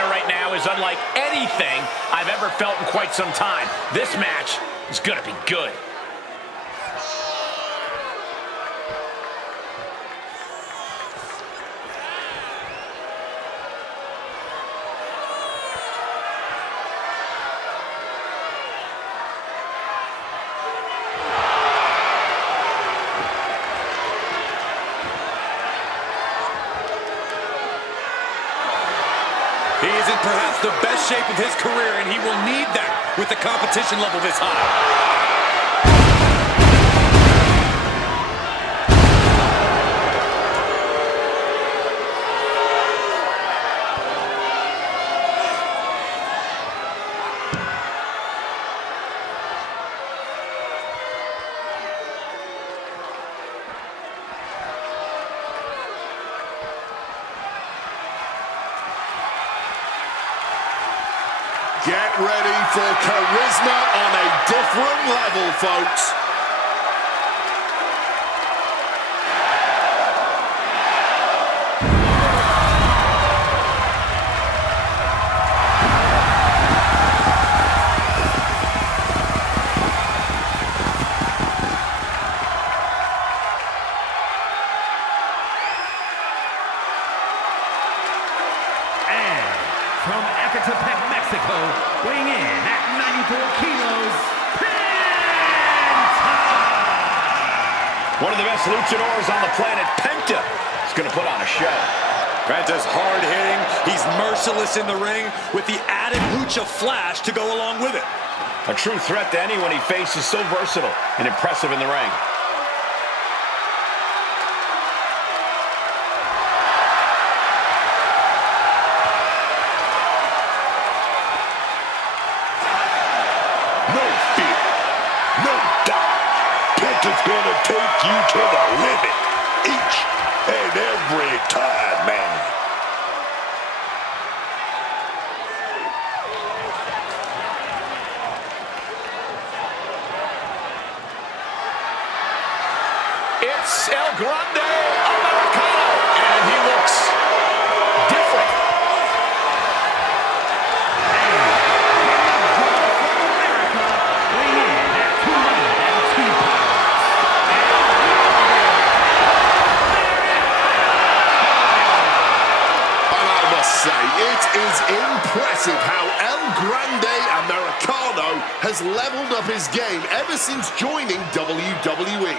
arena right now is unlike anything I've ever felt in quite some time. This match is going to be good. He is in perhaps the best shape of his career, and he will need that with the competition level this high. Get ready for charisma on a different level, folks. From Ecatepec, Mexico, weighing in at 94 kilos, Penta! One of the best luchadors on the planet, Penta, is going to put on a show. Penta's hard-hitting. He's merciless in the ring with the added lucha flash to go along with it. A true threat to anyone he faces, so versatile and impressive in the ring. Penta's gonna take you to the limit each and every time, man. It's El Grande Americano, and he looks different. It is impressive how El Grande Americano has leveled up his game ever since joining WWE.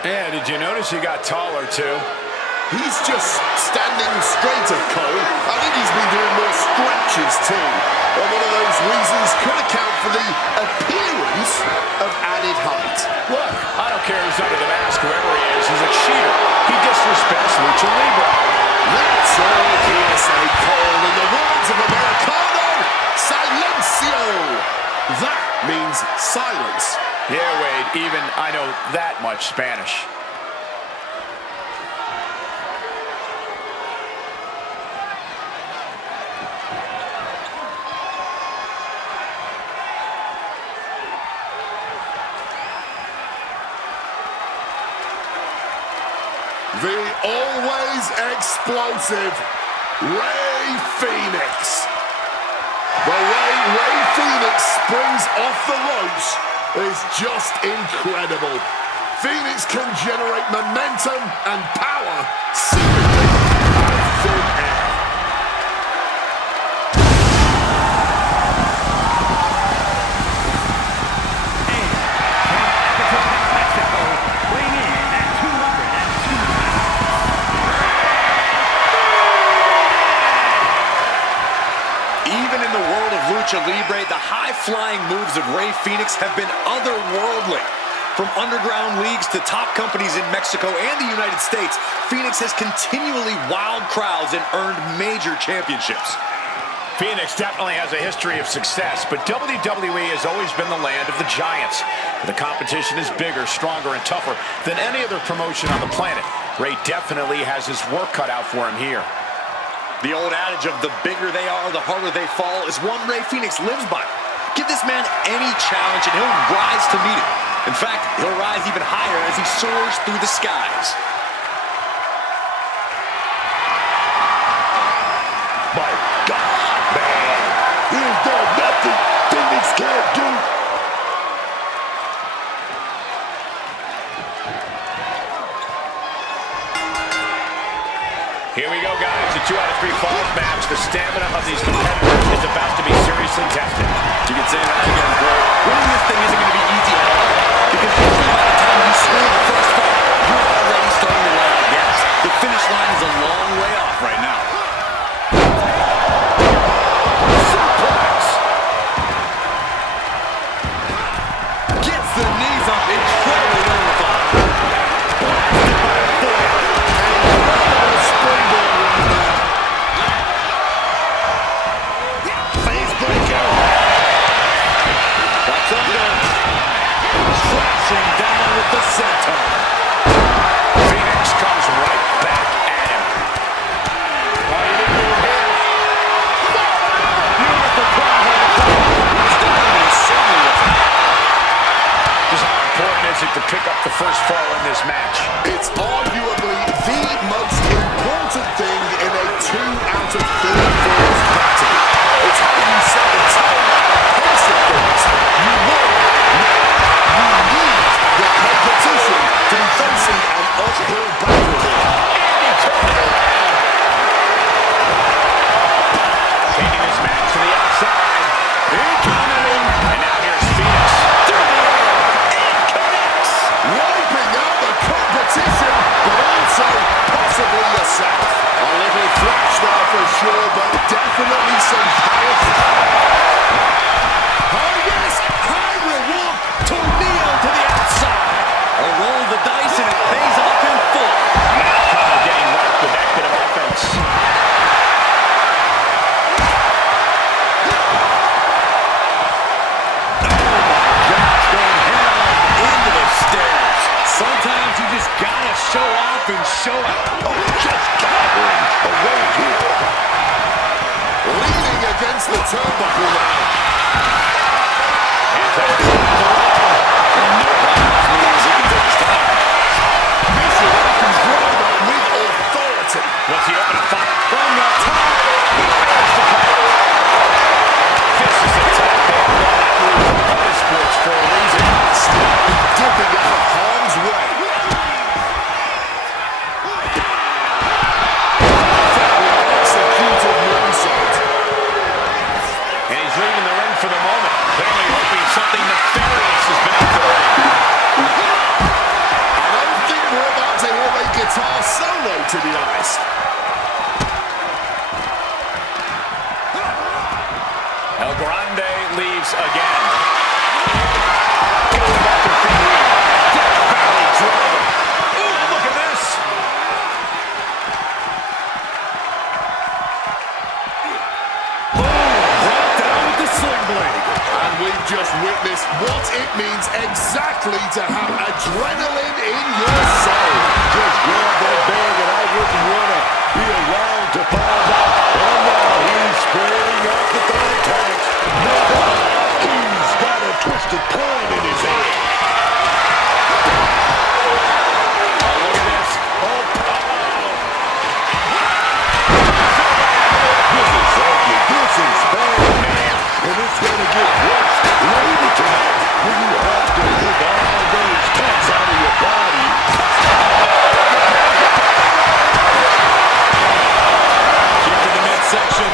Yeah, did you notice he got taller, too? He's just standing straighter, Cole. I think he's been doing more stretches, too. And one of those reasons could account for the appearance of added height. Look, I don't care who's under the mask, whoever he is, he's a cheater. He disrespects Lucha Libre. That's all hearsay, Cole. In the words of Americano, silencio. That means silence. Yeah, Wade, even I know that much Spanish. The always explosive Rey Fenix. The way Rey Fenix springs off the ropes is just incredible. Fenix can generate momentum and power seemingly out of thin air. Lucha Libre, the high-flying moves of Rey Fenix have been otherworldly. From underground leagues to top companies in Mexico and the United States, Fenix has continually wowed crowds and earned major championships. Fenix definitely has a history of success, but WWE has always been the land of the giants. The competition is bigger, stronger, and tougher than any other promotion on the planet. Rey definitely has his work cut out for him here. The old adage of the bigger they are, the harder they fall is one Rey Fenix lives by. Give this man any challenge and he'll rise to meet it. In fact, he'll rise even higher as he soars through the skies. My God, victory falls match, the stamina of these competitors is about to be seriously tested. You can say that again, Cole. Winning this thing isn't going to be easy at all. Because usually by the time you score the first fall, you're already starting to run out of gas. The finish line is a long way off right now. Suplex. Gets the knees up incredibly well with that. Blasted by a foot. Incredible springboard right there. Face breaker. That's under. Crashing down with the senton. Phoenix comes right back at him. Beautiful Just how important is it to pick up the first fall in this match? It's arguably the most important thing in a 2 out of 3 falls battle. It's how you set the tone and pace of things. You win. Now you need the competition to be facing an uphill battle here. Taking this match to the outside. Incoming. And now here's Phoenix. through the air. It connects. Wiping out the competition, but also possibly yourself. A little flash there for sure, but definitely some powerful. Oh yes, high reward. Tornado to the outside. A roll of the dice and it pays off in full. Now getting right with that bit of offense. Gosh, going head on into the stairs. Sometimes you just gotta show off and show out. Oh, just gathering away here. Leaning against the turnbuckle now. Hands outside the ring. And no problems means he can take his time. Mission controlled with authority. What's he open to fire? From the top. He fails to cover. This is the type they want to lose in other sports for a reason. Slightly dipping out of harm's way. Perfectly executed moonsault. And he's leaving the ring for the moment, clearly hoping something nefarious has been out the ring. I don't think we're about to hear a guitar solo, to be honest. El Grande leaves again. Going back to Phoenix. Death Valley driver. Ooh, look at this. Brought down with the sling blade. And we've just witnessed what it means exactly to have adrenaline in your soul. Just grab that bag and I wouldn't want to be around to find out. And now he's spraying off the third tanks. No, he's got a twisted coin in his hand. Oh, look at this. Oh, this is ugly. This is bad, man. And it's going to get worse later tonight when you have to whip all those tanks out of your body. Kick in the midsection.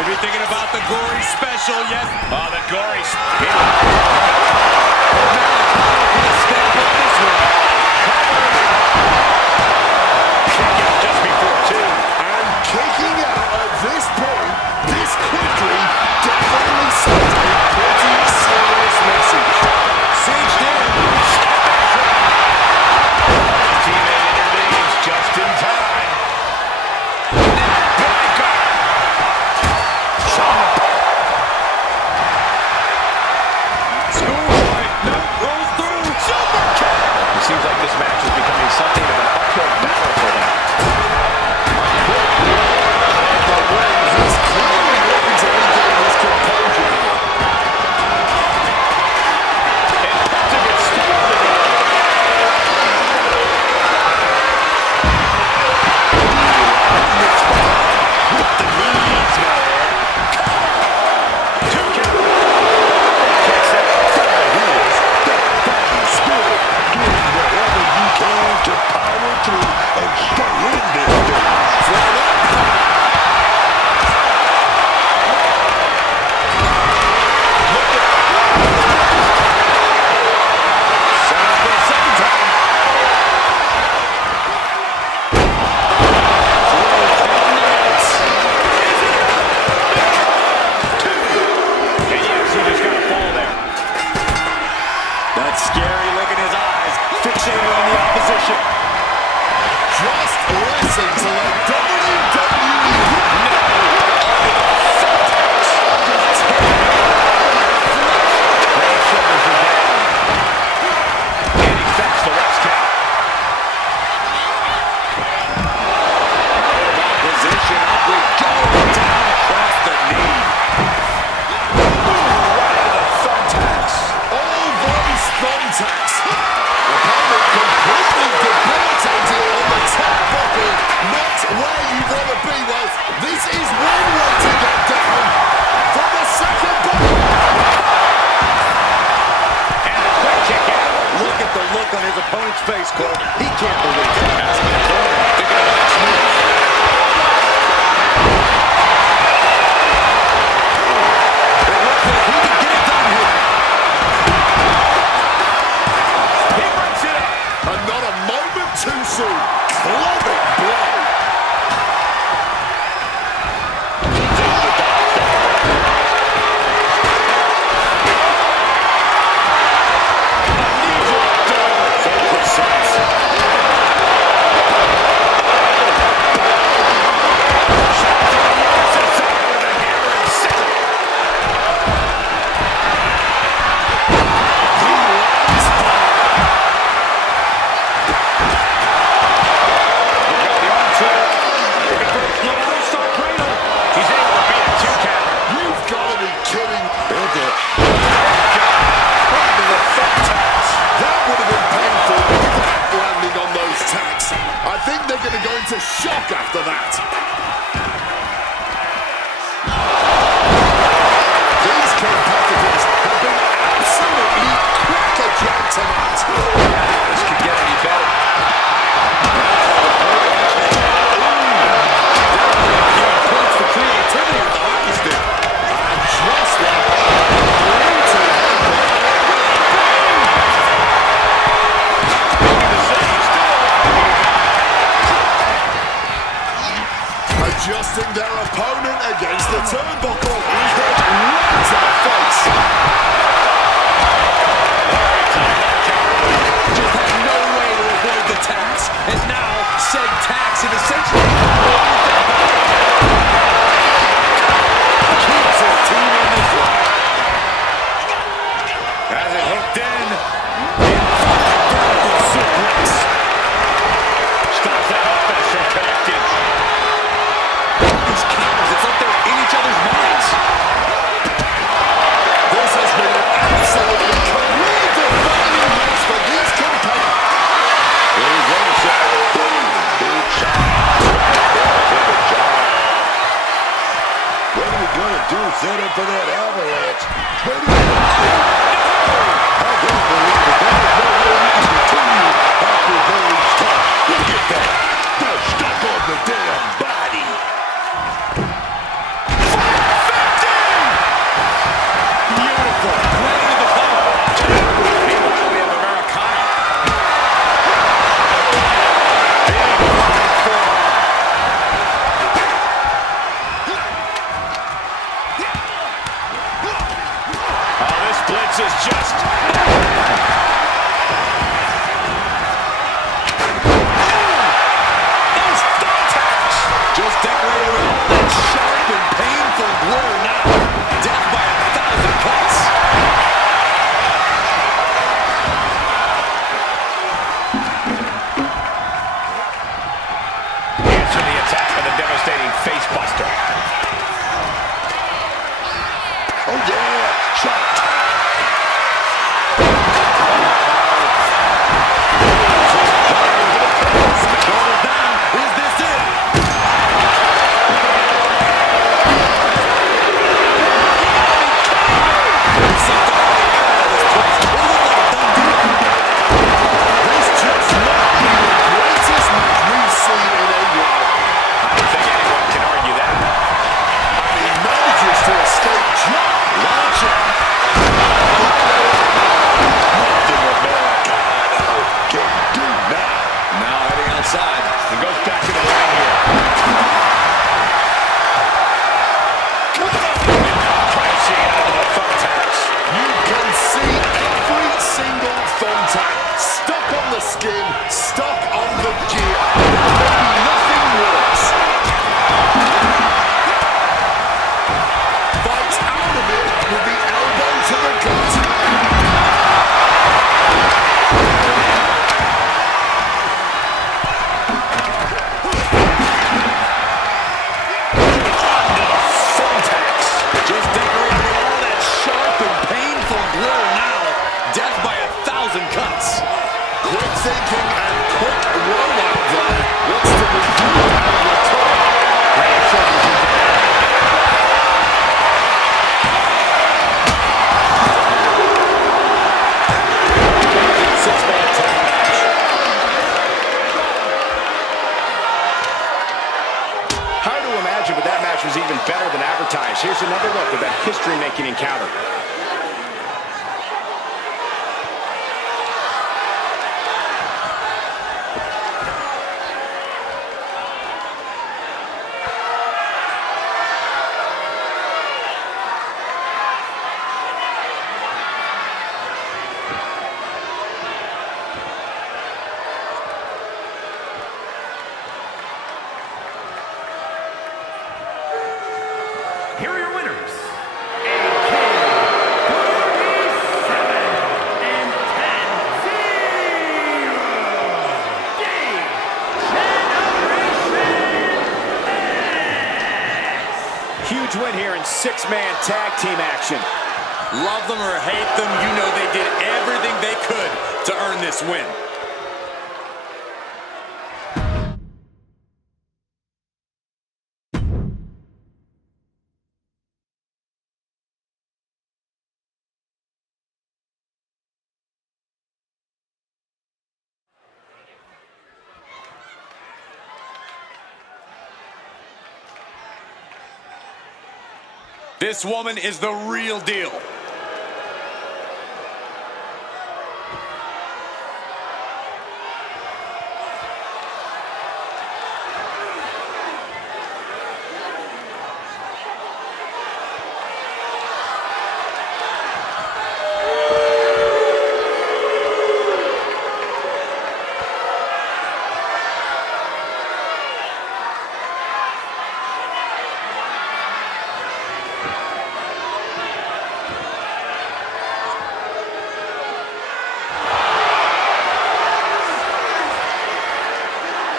If you're thinking about the gory special, yes. Oh, the gory. Kick out just before two. And kicking out at this point, this quickly, definitely sent a pretty serious message. Cinched in. Teammate intervenes just in time. Breaker. Schoolboy. No, rolls through. Super kick. It seems opponent's face, Cole. He can't believe it. Passing the corner. Thinking of the next move. It looks like he can get it done here. He breaks it up. And not a moment too soon. Clubbing blow. Shock after that. These competitors have been absolutely crackerjack tonight. This could get any better. Points for creativity with the hockey stick. Just like adjusting their opponent against the turnbuckle. Hit right to the face. Just had no way to avoid the tax, and now said tax and essentially keeps his team in this one. Has it hooked in. Vertical suplex. Stops that offense from connecting. These counters, it's like they're in each other's minds. This has been an absolutely career-defining match for these competitors. Here he goes. Boom. Big shot. Right the jaw. What are we going to do? Set up for that avalanche. Maybe. I don't believe it. There is no way we can continue after those stuff. Look at that. They're stuck on the damn body. Beautiful. Right into the cover. Meanwhile, we have Americana. Oh, this blitz is just... Those thumbtacks! Just decorated with all that sharp and painful glare now. Death by 1,000 cuts. Answer the attack with a devastating face buster. Oh, yeah. Shot. Shoulders down. Is this it? Sucked all the air out of this place. It looked like a done deal. This just might be the greatest match we've seen in a while. I don't think anyone can argue that. And he manages to escape just Launching. Nothing Americano can do now. Now heading outside. He goes back to the ring here. Crashing into the thumbtacks. You can see every single thumbtack stuck on the skin, stuck on the gear. There may be nothing worse. Fights out of it with the elbow to the gut. Thumbtacks. Just decorated with all that sharp and painful glare now. Death by 1,000 cuts. Quick thinking and quick rollout there. Wants to review and recover. Six-man tag match. money-making encounter. Here are your winners. AK 47 and 10-0. Huge win here in six-man tag team action. Love them or hate them, you know they did everything they could to earn this win. This woman is the real deal.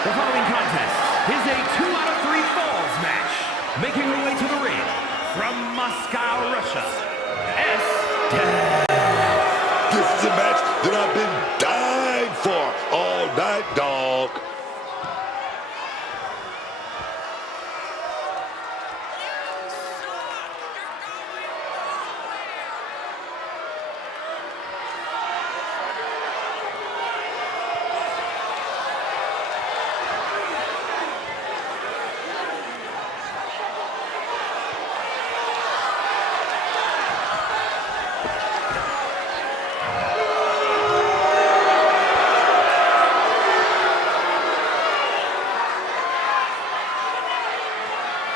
The following contest is a 2 out of 3 falls match. Making her way to the ring from Moscow, Russia, S. This is a match that I've been dying for all night, dog.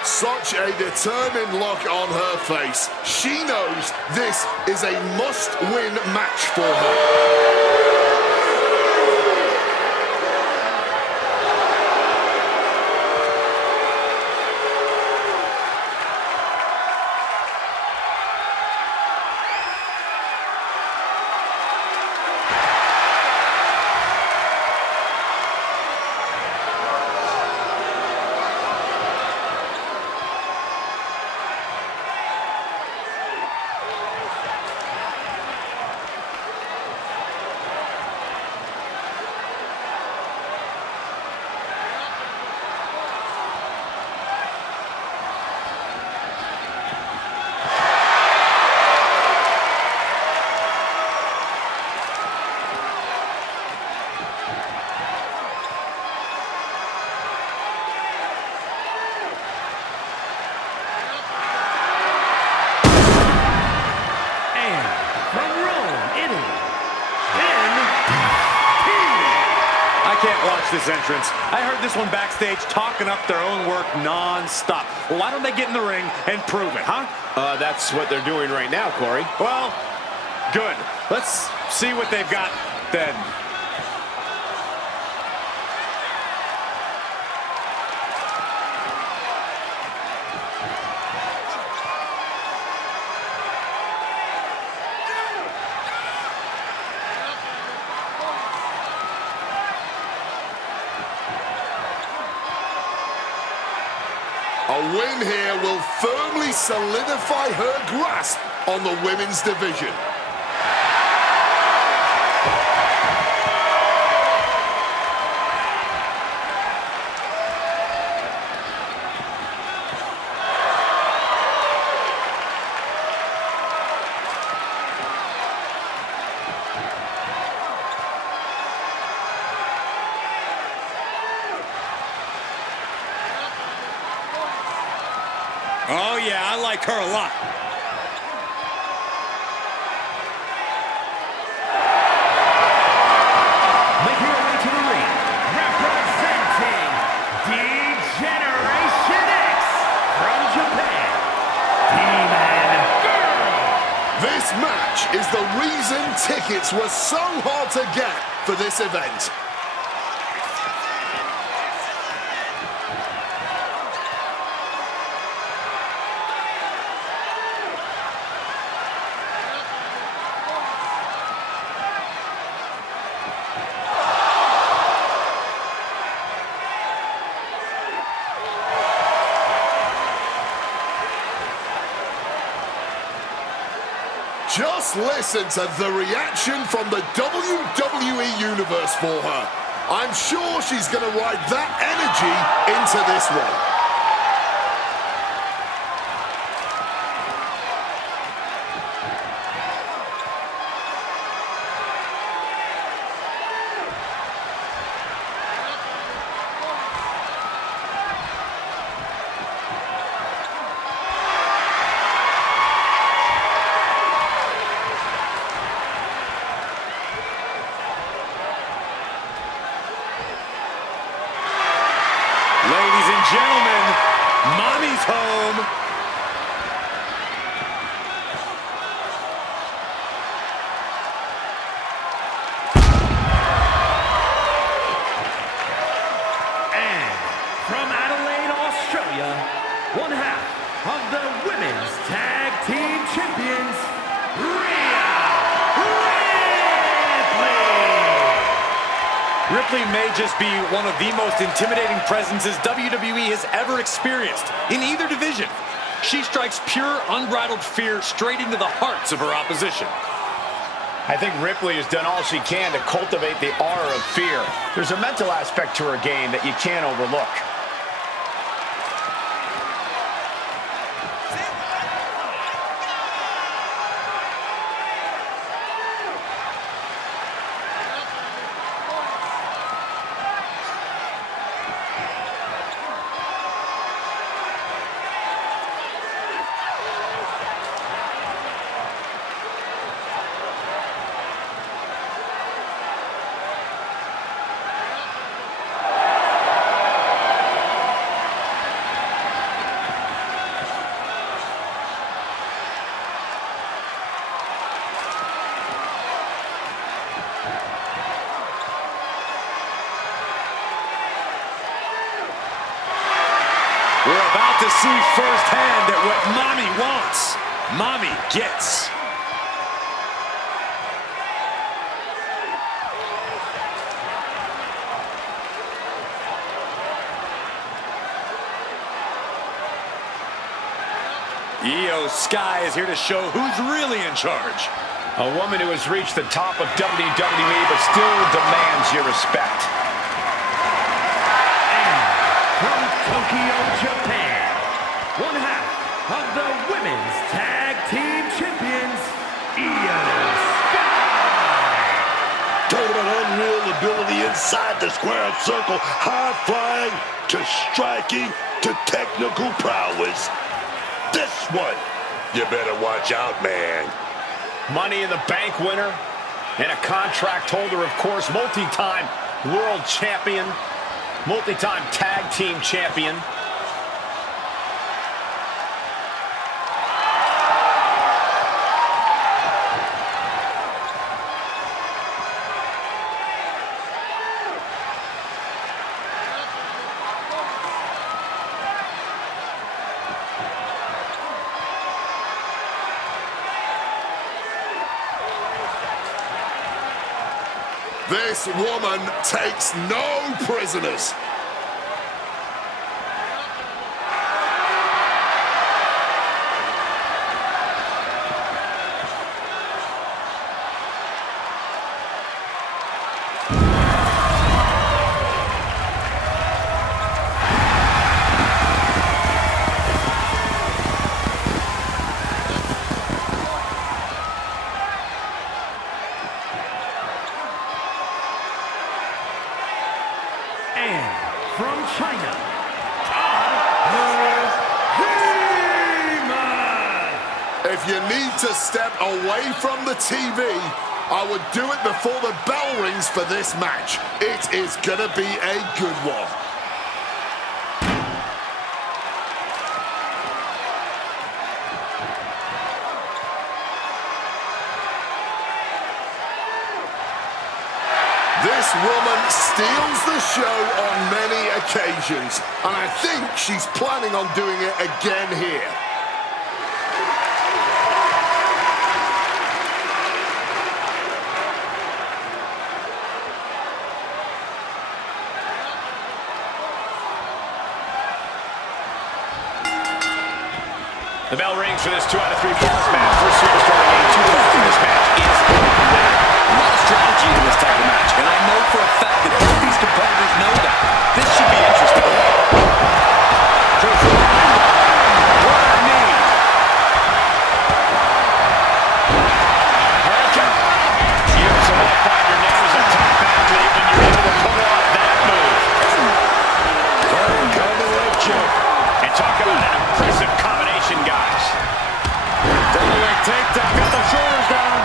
Such a determined look on her face. She knows this is a must-win match for her. I can't watch this entrance. I heard this one backstage talking up their own work non-stop. Well, why don't they get in the ring and prove it, huh? That's what they're doing right now, Corey. Well, good. Let's see what they've got then. A win here will firmly solidify her grasp on the women's division. Oh, yeah, I like her a lot. This match is the reason tickets were so hard to get for this event. Just listen to the reaction from the WWE Universe for her. I'm sure she's going to ride that energy into this one. Ladies and gentlemen, Mommy's home. And from Adelaide, Australia, one half of the Women's Tag Team Champions, Rhea Ripley! Ripley may just be one of the most intimidating presences WWE has ever experienced in either division. She strikes pure, unbridled fear straight into the hearts of her opposition. I think Ripley has done all she can to cultivate the aura of fear. There's a mental aspect to her game that you can't overlook. We're about to see firsthand that what Mommy wants, Mommy gets. Io Sky is here to show who's really in charge. A woman who has reached the top of WWE but still demands your respect. From Tokyo, Japan, one half of the Women's Tag Team Champions, Io Sky! Total unreal ability inside the square circle, high flying to striking to technical prowess. This one, you better watch out, man. Money in the Bank winner and a contract holder, of course, multi-time world champion, multi-time tag team champion. This woman takes no prisoners. And from China, Todd Heyman! If you need to step away from the TV, I would do it before the bell rings for this match. It is gonna be a good one. This woman steals the show on many occasions, and I think she's planning on doing it again here. The bell rings for this 2 out of 3 falls match. First superstar to gain 2 falls in this match is the winner. A lot of strategy in this type of match, and I know for a fact that both these competitors know that. This should be interesting. What a knee. You solidify your name as a top athlete when you're able to pull off that move. And talk about an impressive combination, guys. Takedown, got the shoulders down.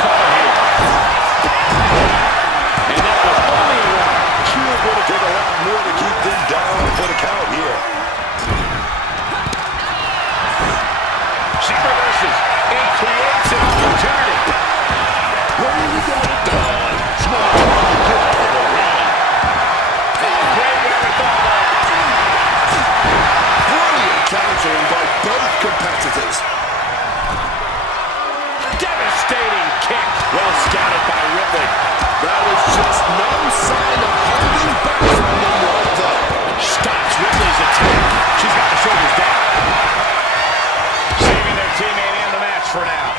Cover here. And that was only one. It's going to take a lot more to keep them down for the count here. She reverses and creates an opportunity. Ready to get it done. Small time to get out of the ring. Great wherewithal. Brilliant countering by both competitors. Devastating kick. Well scouted by Ripley. There was just no sign of holding back from them right there. Stops Ripley's attack. She's got the shoulders down. Saving their teammate and the match for now.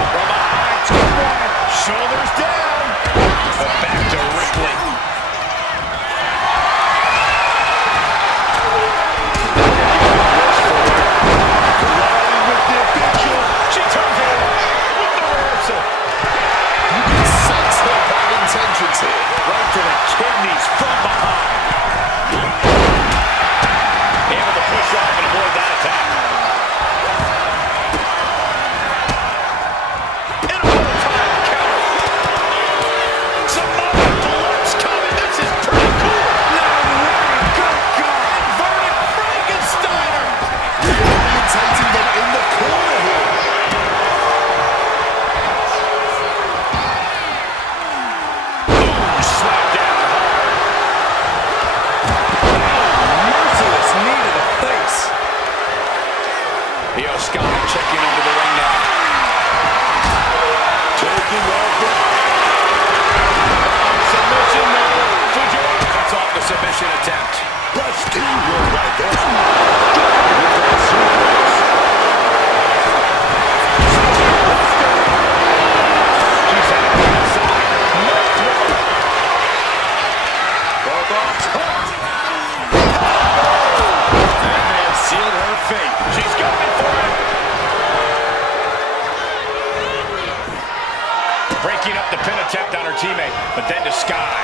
From behind, shoulders down. Back to Ripley. She turns it with the reversal. You can sense her bad intentions here. Right to the kidneys from behind. Able to push off and avoid that attack. And a one-time counter. Some more blood's coming. This is pretty cool. No way. Good God. Inverted Frankensteiner. Reorientating them in the corner here. Slap down hard. Merciless knee to the face. Io Sky checking into the ring now. Taking off the... Submission move. Fujii cuts off the submission attempt. That's teamwork right there. With that suplex. She's headed to the side. No throw. Both on top. That may have sealed her fate. She's going for it. Breaking up the pin attempt on her teammate, but then to Sky.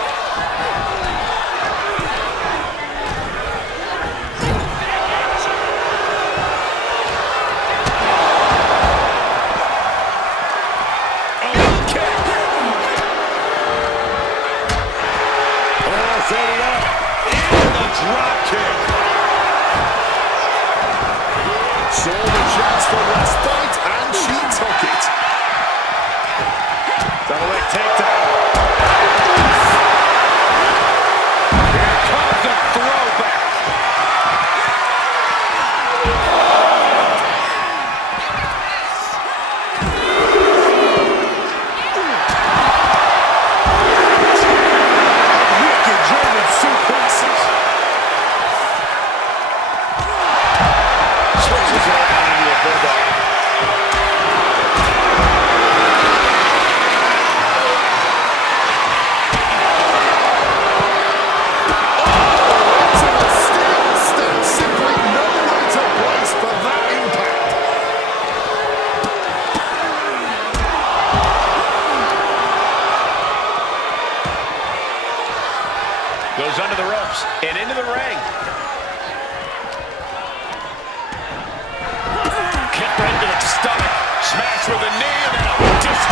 Set it up. And the drop kick. Saw the chance for respite, and she took it. Double leg takedown. Here comes the throwback. Wicked German suplexes. Switches it around into a bulldog. Into the steel step, simply nowhere to place for that impact. Goes under the ropes and into the ring. Kick right into the stomach. Smash with a knee and then a just.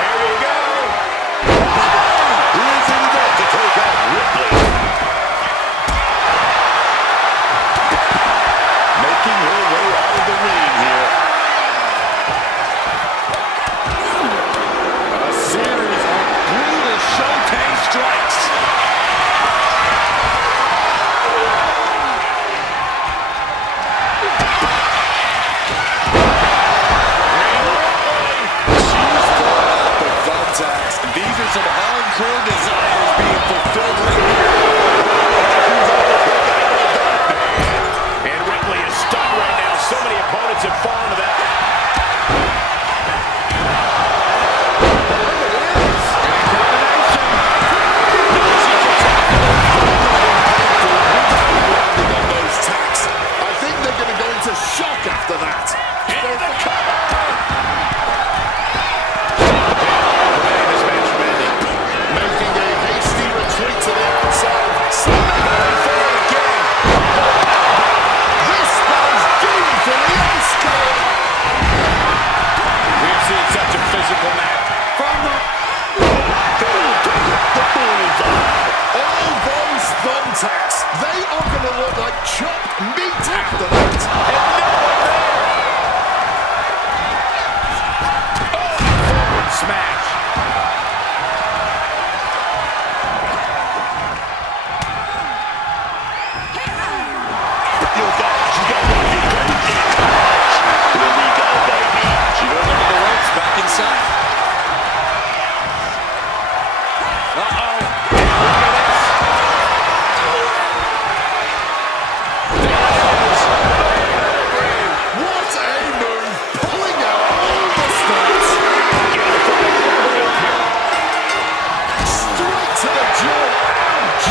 Here we go. He's in there to take out Ripley. Making her way out of the ring here. They are going to look like chopped meat after that. And no one there. Oh, forward smash. You got what you got. Here we go, baby. She goes under the ropes, back inside. Uh-oh. What a move! Pulling out all the stops. Straight to the jaw. Ouch!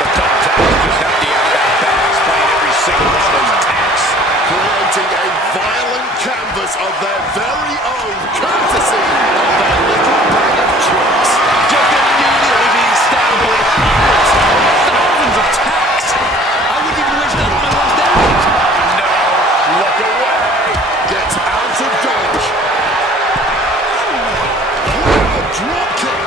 The thumbtack just empty out of that bag, explain every single one of those attacks. Creating a violent canvas of their very own, courtesy of their little bag of tricks. Just immediately being stabbed with hundreds, thousands of tacks. I wouldn't even wish that on my worst enemy. No, look away. Gets out of dodge. What a drop kick.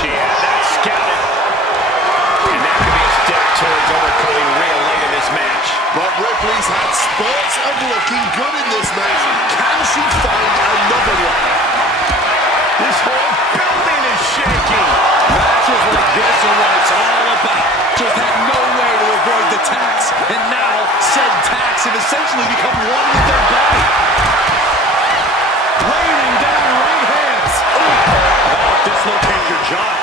She had that scouted. And that could be a step towards overcoming Rhea late in this match. But Ripley's had spurts of looking good in this match. Can she find another one? This whole building is shaking. Matches like this are what it's all about. Just had no way to avoid the tacks. And now, said tacks have essentially become one with their body. Raining down right hands. That'll dislocate your jaw.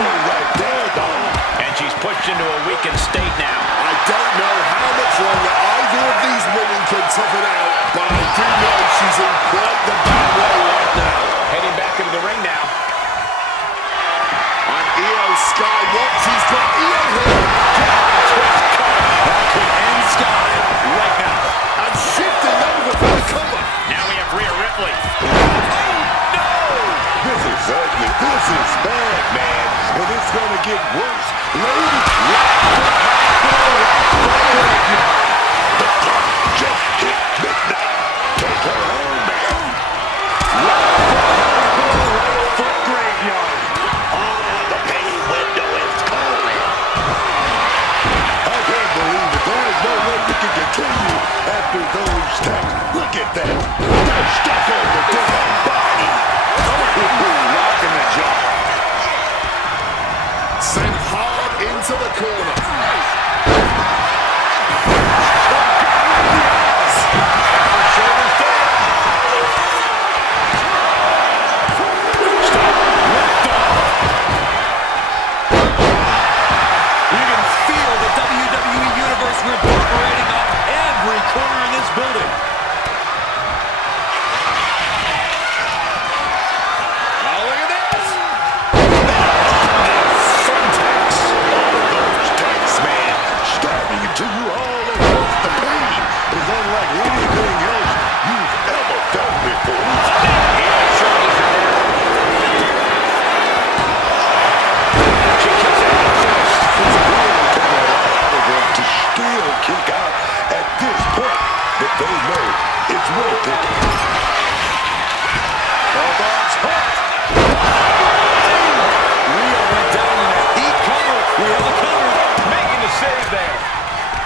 Right there, dog. And she's pushed into a weakened state now. I don't know how much longer either of these women can tough it out, but I do know she's in quite the bad way right now. Heading back into the ring now. And Io Sky, what? She's got Io here. That could end Sky right now. And shifting over for the cover. Now we have Rhea Ripley. This is ugly. This is bad, man. And it's going to get worse. Ladies, just hit midnight. Take her home, man. Foot graveyard. Oh, the pay window is calling. I can't believe it. There is no way we can continue after those taps. Look at that. They're stuck on the damn body. Rocking the jaw. Sent hard into the corner. You can feel the WWE Universe reverberating off every corner in this building. Oh, look at this. Those tanks, man. Stabbing into you all at once. The pain is unlike anything else you've ever felt before. To still kick out at this point, but they know it's worth it. Bulldogs hooked. Rhea went down in that deep cover. Rhea the cover. Making the save there.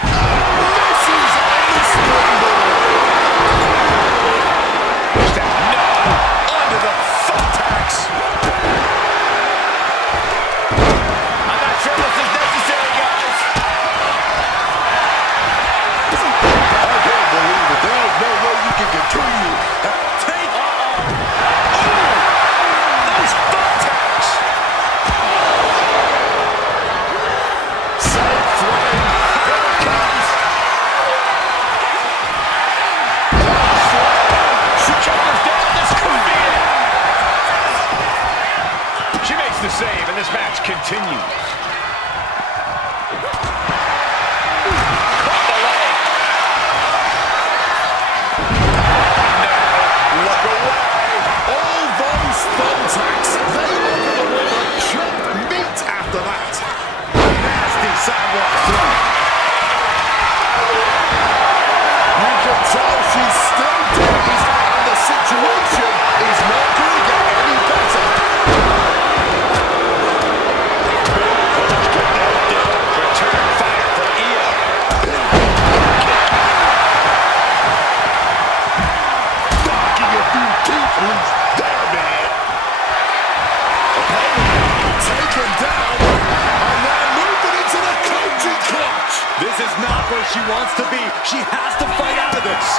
Misses on the springboard. No. Under the thumbtacks. I'm not sure this is necessary, guys. I can't believe it. There's no way you can continue. Take. Those thumbtacks. Side flame. Here it comes. She charges down. This could be it. She makes the save, and this match continues. Caught the leg. No. Look away. All those thumbtacks, they are going to look like chopped meat after that. Nasty sidewalk through. this.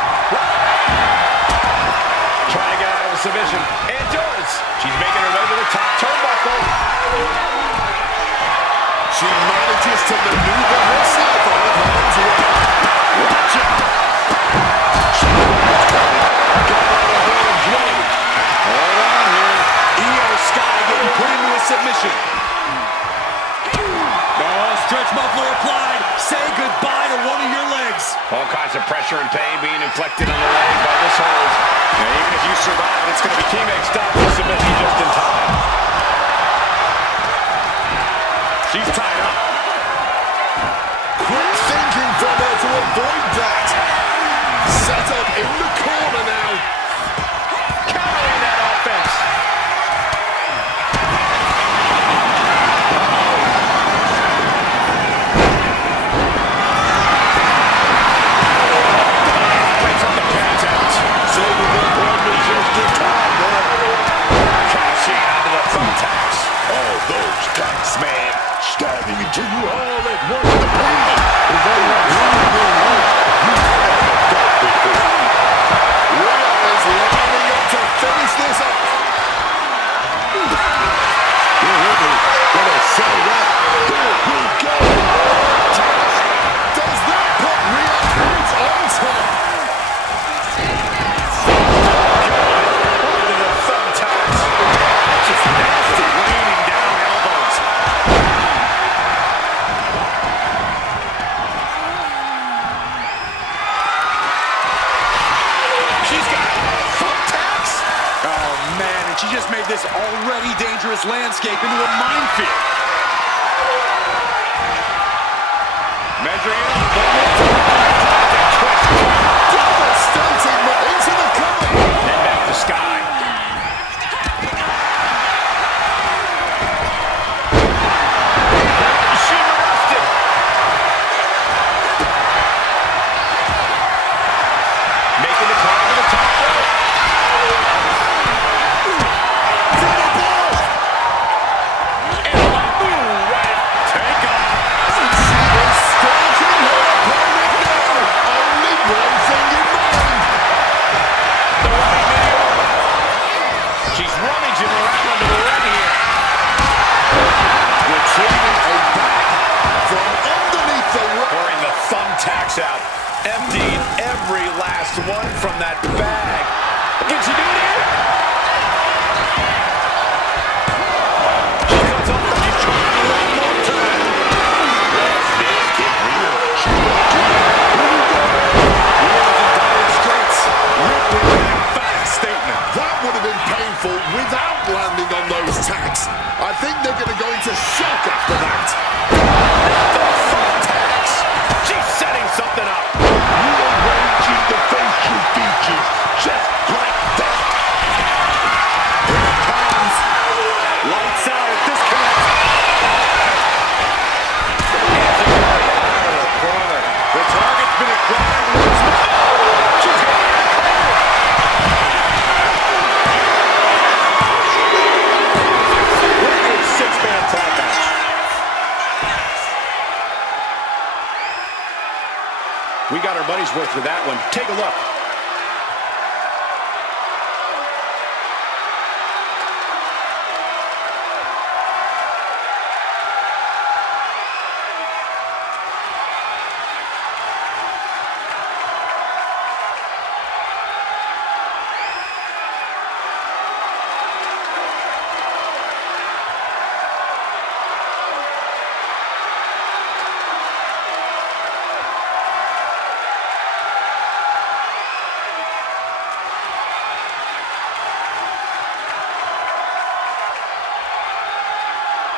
Trying to get out of a submission. And does. She's making her way to the top turnbuckle. She manages to maneuver herself out of harm's way. Watch out! Hold on here. Io Sky getting put into a submission. Oh, stretch muffler applied. Say goodbye to one of your legs. All kinds of pressure and pain being inflicted on the leg by this hold. And even if you survive, it's going to be teammate stop the submission just in time. She's tied up. Quick thinking from her to avoid that. Set up in the corner now. Countering that offense. Breaks up the pads out. Saving the appointment just in time there. Cashing onto the thumbtacks. All those tacks, man. Stabbing into you all at once. The pain is unlike that before. Rhea is lining up to finish this up. Gonna sell that. Here we go. Does that put Rhea right on top? Onto the thumbtacks. Just nasty. Raining down elbows. She's got thumbtacks. Oh, man, and she just made this already dangerous landscape into a minefield. Measuring it up. One more time. Twist. Devastating, but into the cover. And back to Sky. She reversed it. Making the climb to the top rope. And a left. Ooh, right. Take off. She is stalking her opponent now. Only one thing in mind. The running video. She's rummaging around under the ring here. Retrieving a bag from underneath the rope. Pouring the thumbtacks out. Emptying every last one from that bag. Can she do it here? She comes up with it. One more time. Let's get real. Rhea's in dire straits. Rippling an emphatic statement. That would have been painful without landing on those tacks. I think they're going to go into shock after that. The thumbtacks. She's setting something up. Rearranging the facial features just like that. Here it comes. Lights out at this connect. Out of the corner. The target's been acquired once more. She's got it. What a six-man tag match. We got our money's worth with that one. Take a look.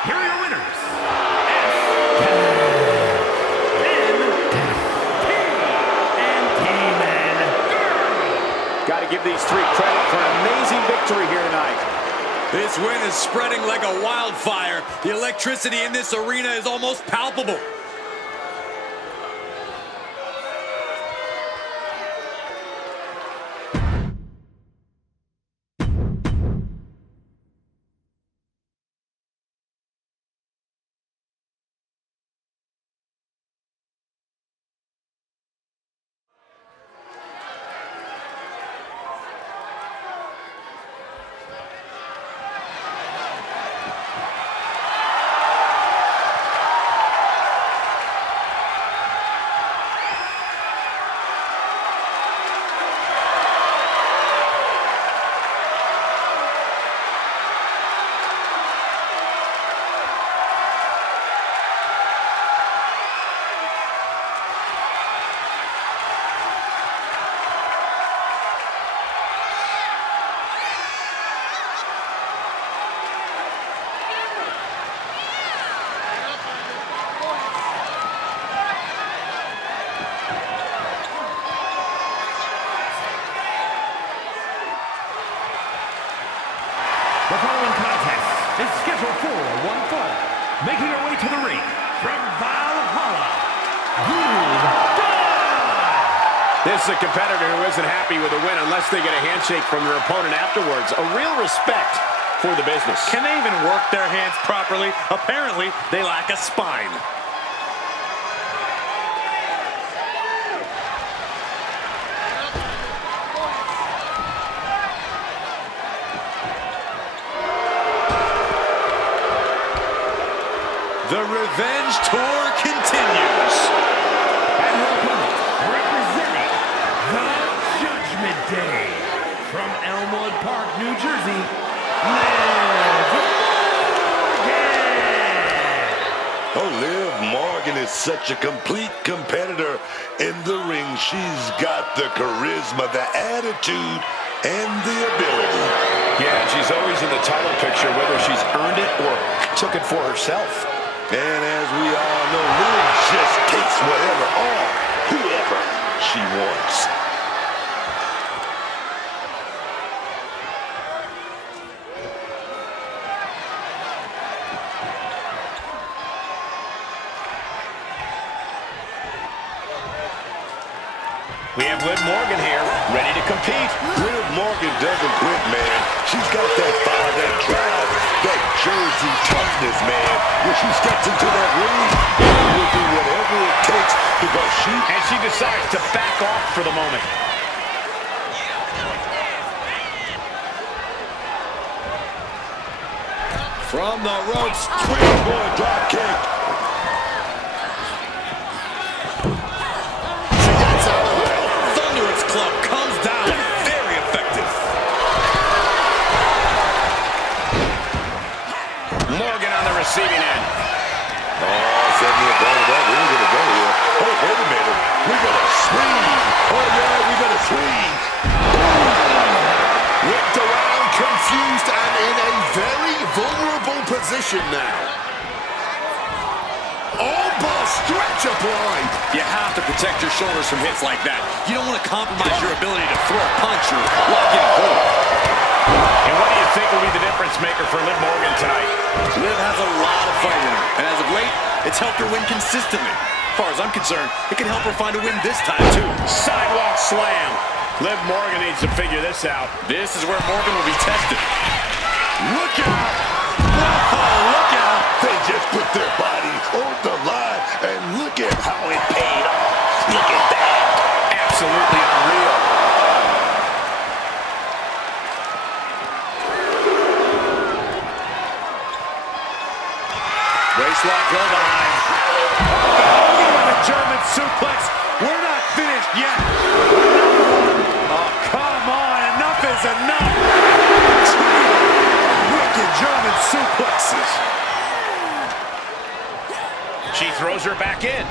Here are your winners. Got to give these three credit for an amazing victory here tonight. This win is spreading like a wildfire. The electricity in this arena is almost palpable. making her way to the ring from Valhalla, Junio. This is a competitor who isn't happy with a win unless they get a handshake from their opponent afterwards. A real respect for the business. Can they even work their hands properly? Apparently, they lack a spine. The revenge tour continues. And her opponent, representing the Judgment Day, from Elmwood Park, New Jersey, Liv Morgan. Oh, Liv Morgan is such a complete competitor in the ring. She's got the charisma, the attitude, and the ability. Yeah, and she's always in the title picture, whether she's earned it or took it for herself. And as we all know, Liv just takes whatever or whoever she wants. We have Liv Morgan here, ready to compete. Liv Morgan doesn't quit, man. She's got that fire, that drive, that Jersey toughness, man. When she steps into that ring, will do whatever it takes because And she decides to back off for the moment. From the ropes, springboard drop kick. She gets out of there. Thunderous Club comes down. Very effective. Morgan on the receiving end. Setting the opponent up. We're going to go here. Oh, wait a minute. We're going to swing. Oh, yeah, we're going to swing. Whipped around, confused, and in a very vulnerable position now. All-bar stretch applied. You have to protect your shoulders from hits like that. You don't want to compromise your ability to throw a punch or lock in a hold. And what do you think will be the difference maker for Liv Morgan tonight? Liv has a lot of fight in her, and as of late, it's helped her win consistently. As far as I'm concerned, it can help her find a win this time, too. Sidewalk slam. Liv Morgan needs to figure this out. This is where Morgan will be tested. Look out! Oh, look out! They just put their body on the line, and look at how it paid off. Look at that. Absolutely unreal. Waistlock go behind. Oh, a German suplex. We're not finished yet. Oh, come on. Enough is enough. Wicked German suplexes. She throws her back in.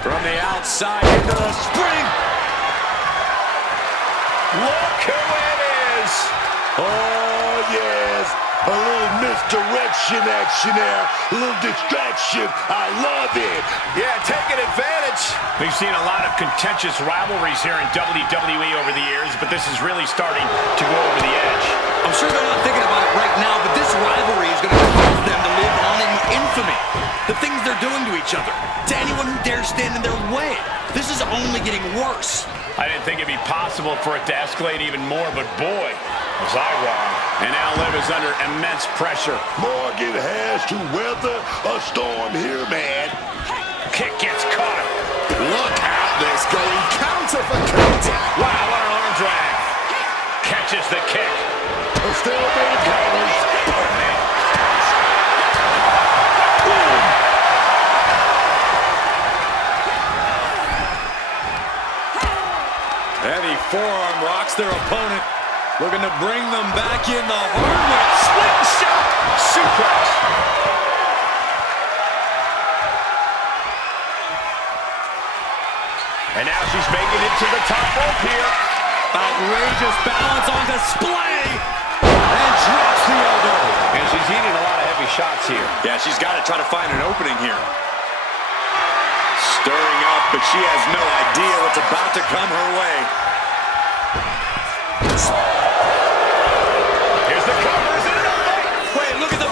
From the outside into the spring. Look who it is. Oh, yes. A little misdirection action there. A little distraction. I love it. Yeah, taking advantage. We've seen a lot of contentious rivalries here in WWE over the years, but this is really starting to go over the edge. I'm sure they're not thinking about it right now, but this rivalry is going to cause them to live on in infamy. The things they're doing to each other, to anyone who dares stand in their way. This is only getting worse. I didn't think it'd be possible for it to escalate even more, but boy, was I wrong. And now Liv is under immense pressure. Morgan has to weather a storm here, man. Kick gets caught. Look at this, going counter for counter. Wow, what an arm drag. Catches the kick. A stalemate counters. Heavy forearm rocks their opponent. Looking to bring them back in the hard way. Slingshot suplex. And now she's making it to the top rope here. Outrageous balance on display. And drops the elbow. And she's eating a lot of heavy shots here. Yeah, she's got to try to find an opening here. Stirring up, but she has no idea what's about to come her way. Here's the cover. Is it enough? Wait, look at the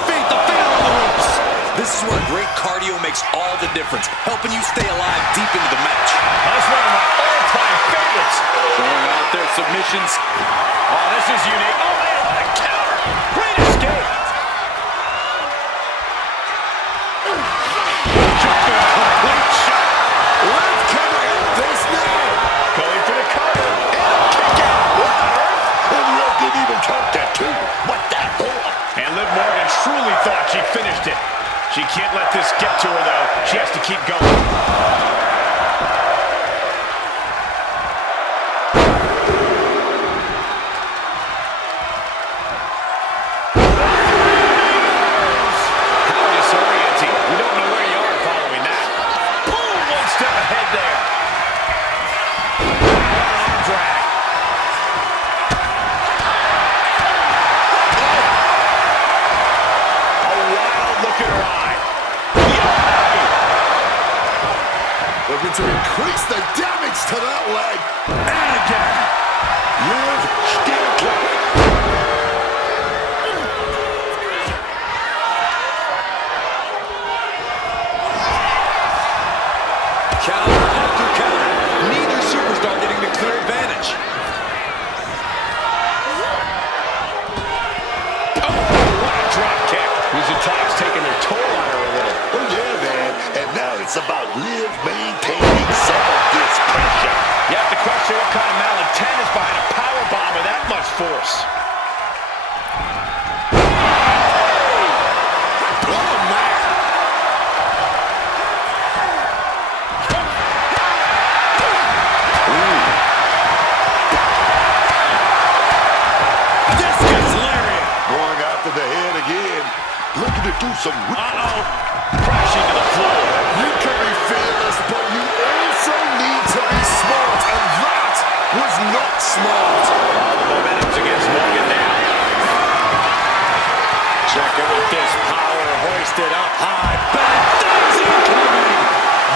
where great cardio makes all the difference, helping you stay alive deep into the match. That's one of my all-time favorites. Showing out their submissions. Oh, this is unique. Oh, man, what a counter. Great escape. Complete shot. Liv can end this now. Going for the cover. And a kick out. What on earth? And the ref didn't even count that, too. What that for? And Liv Morgan truly thought she finished it. She can't let this get to her, though. She has to keep going. Looking to increase the damage to that leg. And again. Liv still clipping. Counter after counter. Neither superstar getting the clear advantage. Oh, what a drop kick. These attacks taking their toll on her a little. Oh, yeah, man. And now it's about Liv maintaining some of this pressure. You have to question what kind of malintent is behind a powerbomb with that much force. Oh, man. Discus lariat. Going after the head again. Looking to do some... Uh-oh. Crashing to the floor. You can be fearless, but you also need to be smart, and that was not smart. All the momentum's against Morgan now. Check out this power hoisted up high. Back thumbs incoming.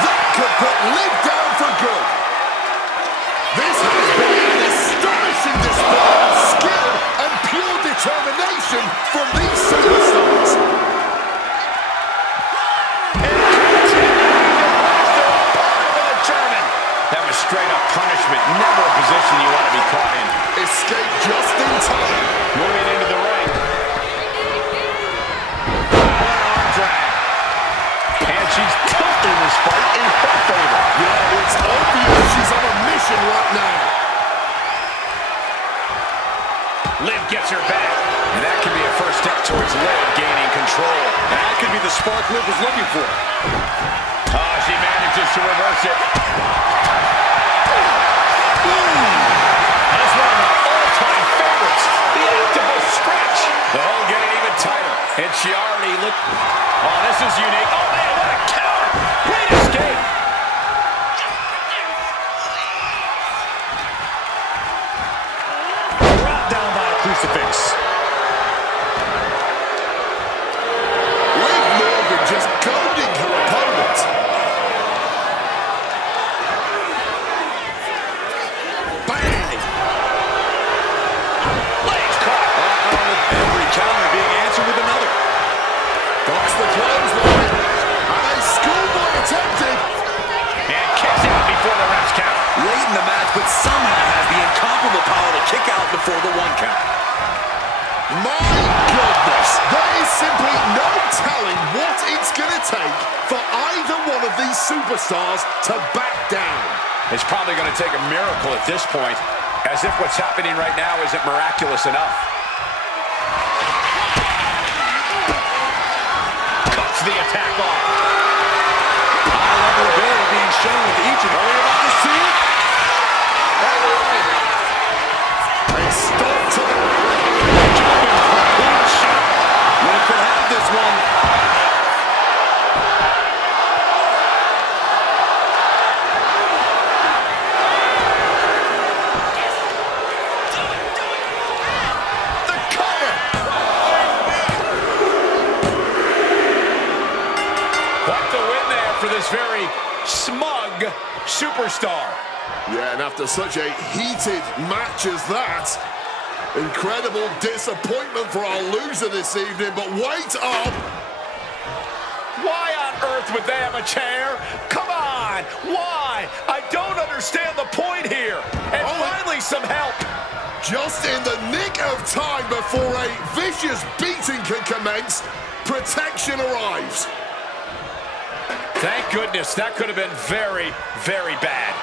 That could put Liv down for good. This has been an astonishing display of skill and pure determination from these superstars. That was straight up punishment. Never a position you want to be caught in. Escape just in time. Moving into the ring. Arm drag. And she's tilting this fight in her favor. Yeah, it's obvious she's on a mission right now. Liv gets her back. And that could be a first step towards Liv gaining control. That could be the spark Liv was looking for. Oh, she manages to reverse it. That's one of my all-time favorites. The octopus stretch. The hole getting even tighter. And she already looked... Oh, this is unique. Oh, man, what a counter. Great escape. Brought down by a crucifix. Liv Morgan just goading her opponent. Bang! Legs caught. Every counter being answered with another. Blocks the clothesline. And a schoolboy attempted. And kicks out before the ref's count. Late in the match, but somehow has the incomparable power to kick out before the 1 count. My goodness, there is simply no telling what it's going to take for either one of these superstars to back down. It's probably going to take a miracle at this point, as if what's happening right now isn't miraculous enough. Cuts the attack off. High level ability being shown with each of them. Are we about to see it? A stop to the... Liv could have this one. The cover! What the win there for this very smug superstar. Yeah, and after such a heated match as that, incredible disappointment for our loser this evening, but wait up! Why on earth would they have a chair? Come on, why? I don't understand the point here. And finally, some help. Just in the nick of time before a vicious beating can commence, protection arrives. Thank goodness, that could have been very, very bad.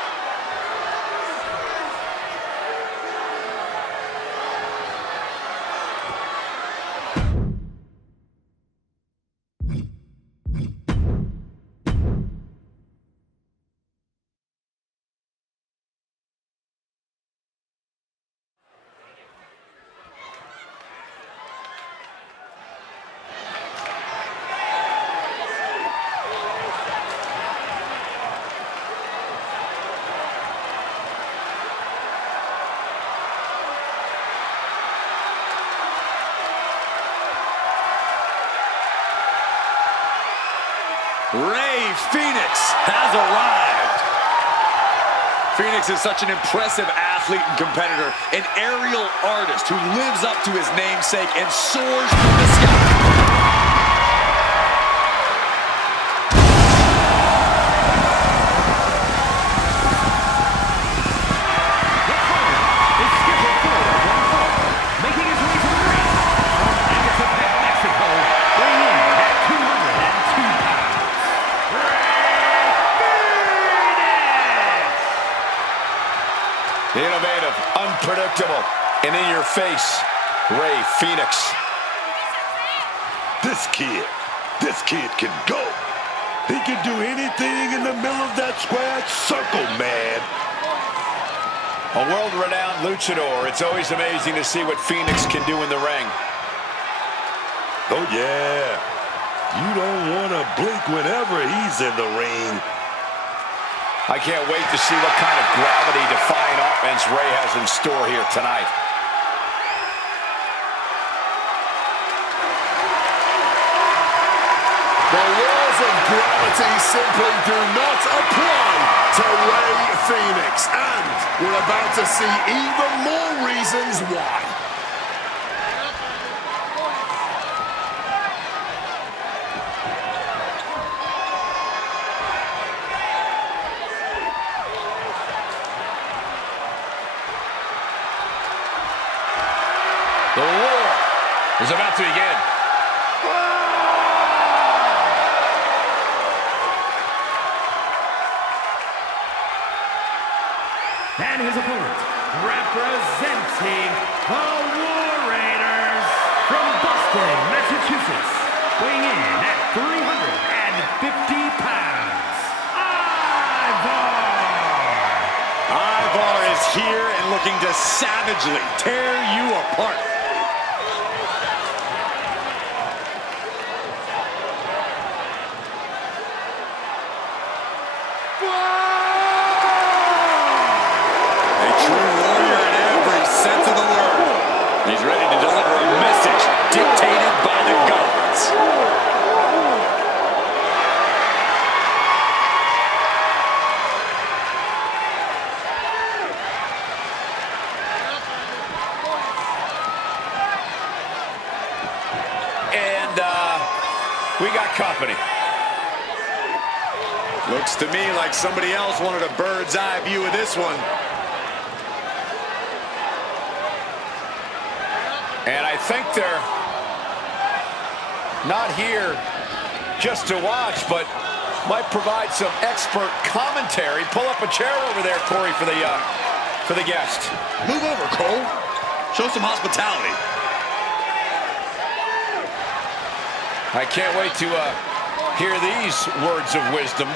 Rey Fénix has arrived. Fénix is such an impressive athlete and competitor, an aerial artist who lives up to his namesake and soars through the sky. Innovative, unpredictable, and in your face, Rey Fénix. This kid can go. He can do anything in the middle of that square circle, man. A world-renowned luchador. It's always amazing to see what Fénix can do in the ring. Oh, yeah. You don't want to blink whenever he's in the ring. I can't wait to see what kind of gravity-defying offense Rey has in store here tonight. The laws of gravity simply do not apply to Rey Fénix, and we're about to see even more reasons why. The war is about to begin. And his opponent, representing the War Raiders from Boston, Massachusetts, weighing in at 350 pounds, Ivar is here and looking to savagely tear you apart. A true warrior in every sense of the word. He's ready to deliver a message dictated by the gods. And we got company. Looks to me like somebody else wanted a bird's eye view of this one. And I think they're not here just to watch, but might provide some expert commentary. Pull up a chair over there, Corey, for the guest. Move over, Cole. Show some hospitality. I can't wait to hear these words of wisdom.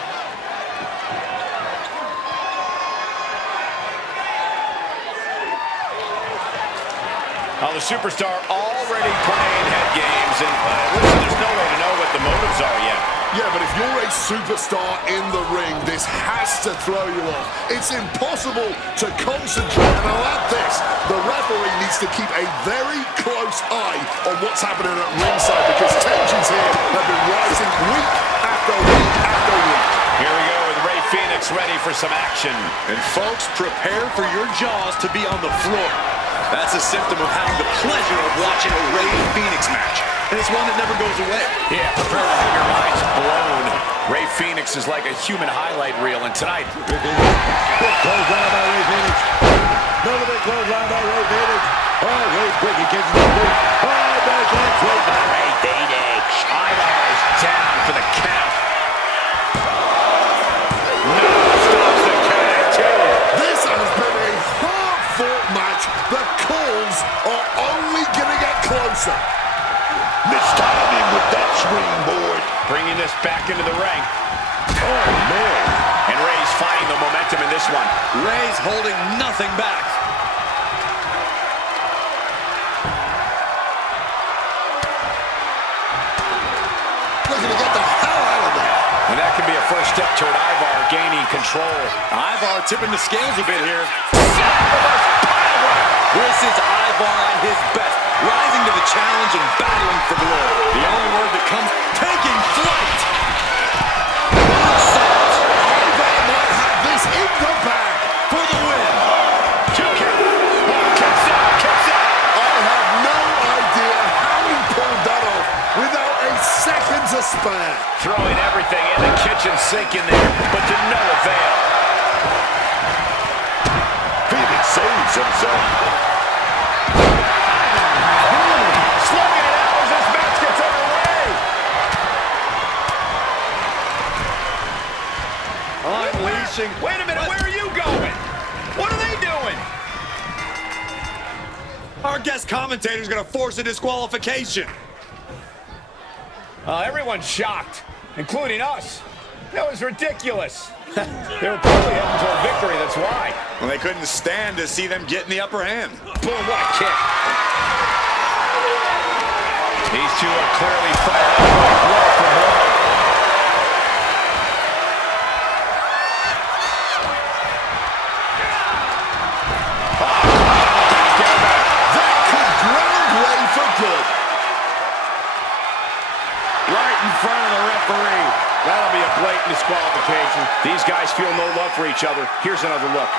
The superstar already playing head games, and listen, there's no way to know what the motives are yet. Yeah, but if you're a superstar in the ring, this has to throw you off. It's impossible to concentrate. And I'll add this, the referee needs to keep a very close eye on what's happening at ringside, because tensions here have been rising week after week after week. Here we go with Rey Fénix ready for some action. And folks, prepare for your jaws to be on the floor. That's a symptom of having the pleasure of watching a Rey Fenix match. And it's one that never goes away. Yeah, prepare to have your minds blown. Rey Fenix is like a human highlight reel, and tonight... Big clothesline by Rey Fenix. Another big clothesline by Rey Fenix. Oh, Rey's quick. He gets the boot. Oh, nice leg sweep by Rey Fenix. Eyeballs down for the count. No, stops the count at 2. This has been a hard-fought match. The calls are only going to get closer. Missed timing with that springboard. Bringing this back into the ring. Oh, man. And Rey's finding the momentum in this one. Rey's holding nothing back. Looking to get the hell out of there. And that could be a first step toward Ivar gaining control. Ivar tipping the scales a bit here. This is Ivar at his best, rising to the challenge and battling for glory. The only word that comes, taking flight. Ivar might have this in the bag. For the win. 2 count. Oh, kicks out, kicks out. I have no idea how he pulled that off without a second to spare. Throwing everything in the kitchen sink in there, but to no avail. Phoenix saves himself. Slugging it out as this match gets underway. Unleashing. Wait a minute, where are you going? What are they doing? Our guest commentator's going to force a disqualification. Everyone's shocked, including us. That was ridiculous. They were probably heading toward victory, that's why. Well, they couldn't stand to see them get in the upper hand. Boom, what a kick. These two are clearly fired up like well for more. That could ground Rey for good. Right in front of the referee. That'll be a blatant disqualification. These guys feel no love for each other. Here's another look.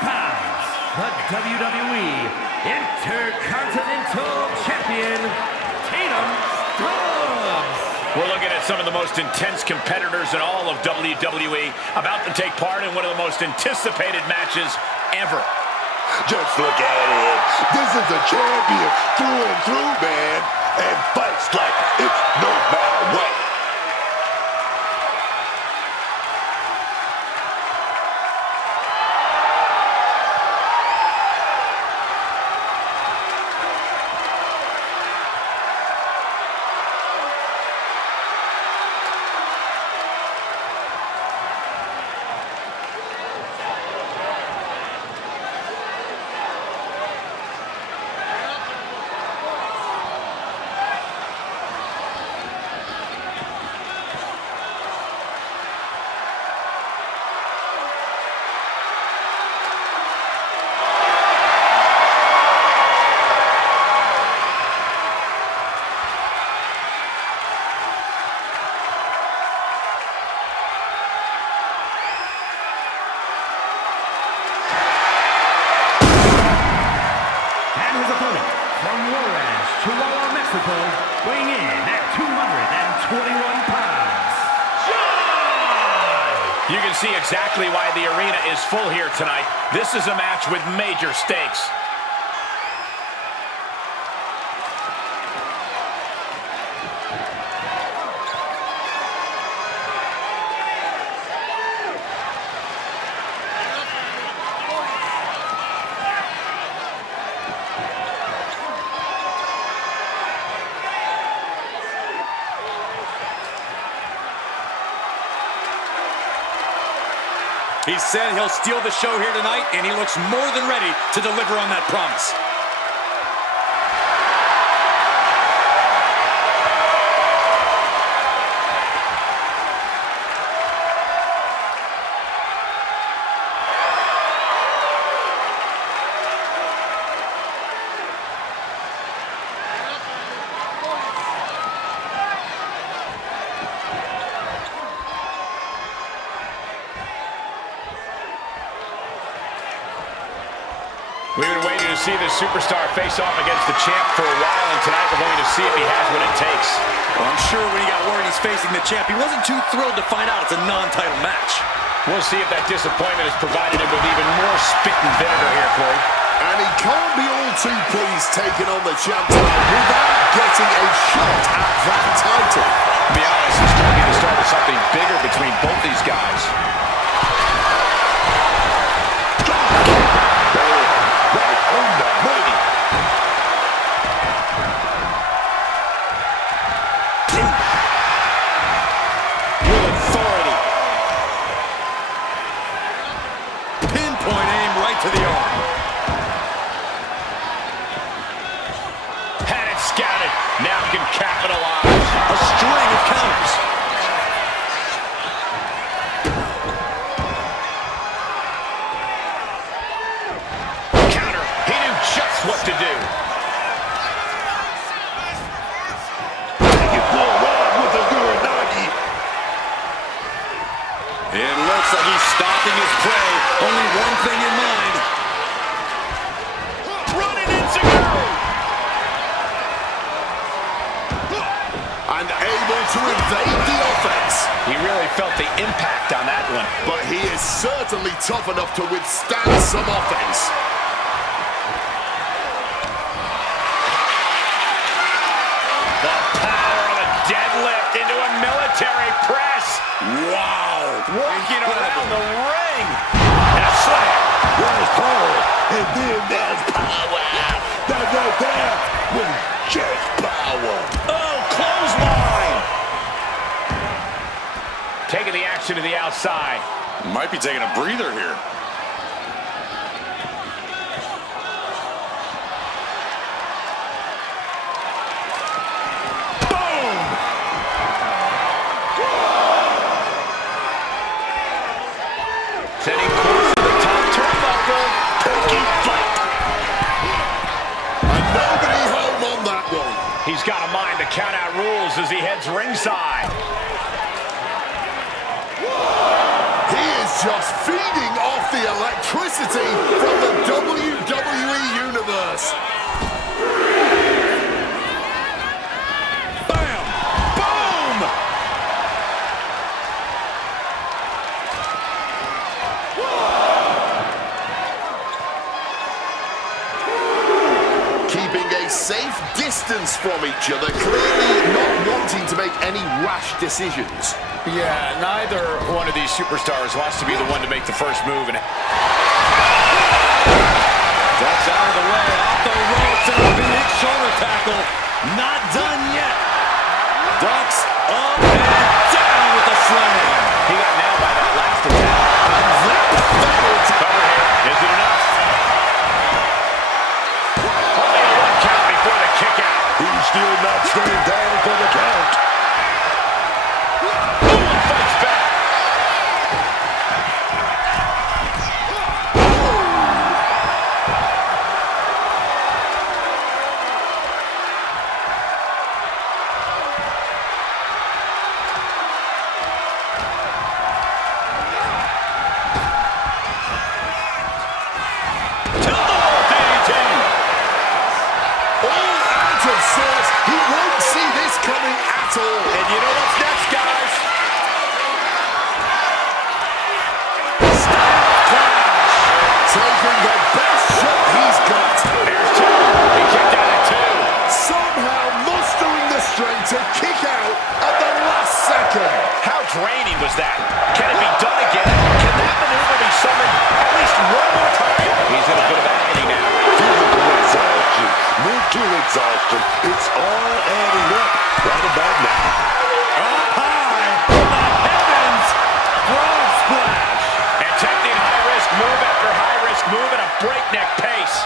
pounds, the WWE Intercontinental Champion, Tatum Stubbs. We're looking at some of the most intense competitors in all of WWE about to take part in one of the most anticipated matches ever. Just look at it. This is a champion through and through, man. And fights like it's no matter what. Weighing in at 221 pounds, You can see exactly why the arena is full here tonight. This is a match with major stakes. He said he'll steal the show here tonight, and he looks more than ready to deliver on that promise. We've been waiting to see this superstar face off against the champ for a while, and tonight we're going to see if he has what it takes. Well, I'm sure when he got word he's facing the champ, he wasn't too thrilled to find out it's a non-title match. We'll see if that disappointment has provided him with even more spit and vinegar here, Corey. And he can't be all too pleased taking on the champ tonight without getting a shot at that title. To be honest, it's going to be the start of something bigger between both these guys. To the arm. Had it scouted. Now can capitalize. A string of counters. Counter. He knew just what to do. Take it for a ride with the Uranagi. It looks like he's stalking his prey. Only one thing in mind. And able to evade the offense. He really felt the impact on that one. But he is certainly tough enough to withstand some offense. The power of a deadlift into a military press. Wow. Working around the ring. And a slam. There's power, and then there's power. That right there was just power. Oh, clothesline. Taking the action to the outside. Might be taking a breather here. Setting course to the top turnbuckle. Taking fight. And nobody home on that one. He's got a mind to count out rules as he heads ringside. He is just feeding off the electricity from the WWE Universe. Bam! Boom! Keeping a safe distance from each other, clearly not wanting to make any rash decisions. Yeah, neither one of these superstars wants to be the one to make the first move. And Ducks out of the way, off the ropes, and a big shoulder tackle. Not done yet. Ducks up and down with the slam. he got nailed by that last attack. Cover here. Is it enough? Only a 1 count before the kick out. He's still not staying down for the count. Fights back. He won't see this coming at all. And you know what's next, guys? Taking the best shot he's got. There's 2. He kicked out at 2. Somehow mustering the strength to kick out at the last second. How draining was that? Can it be done again? Can that maneuver be summoned at least one more time? He's in a bit of agony now. Physical exhaustion, mental exhaustion. It's all adding up right about now. Up high from the heavens. Frog splash. Attempting high-risk move after high-risk move at a breakneck pace.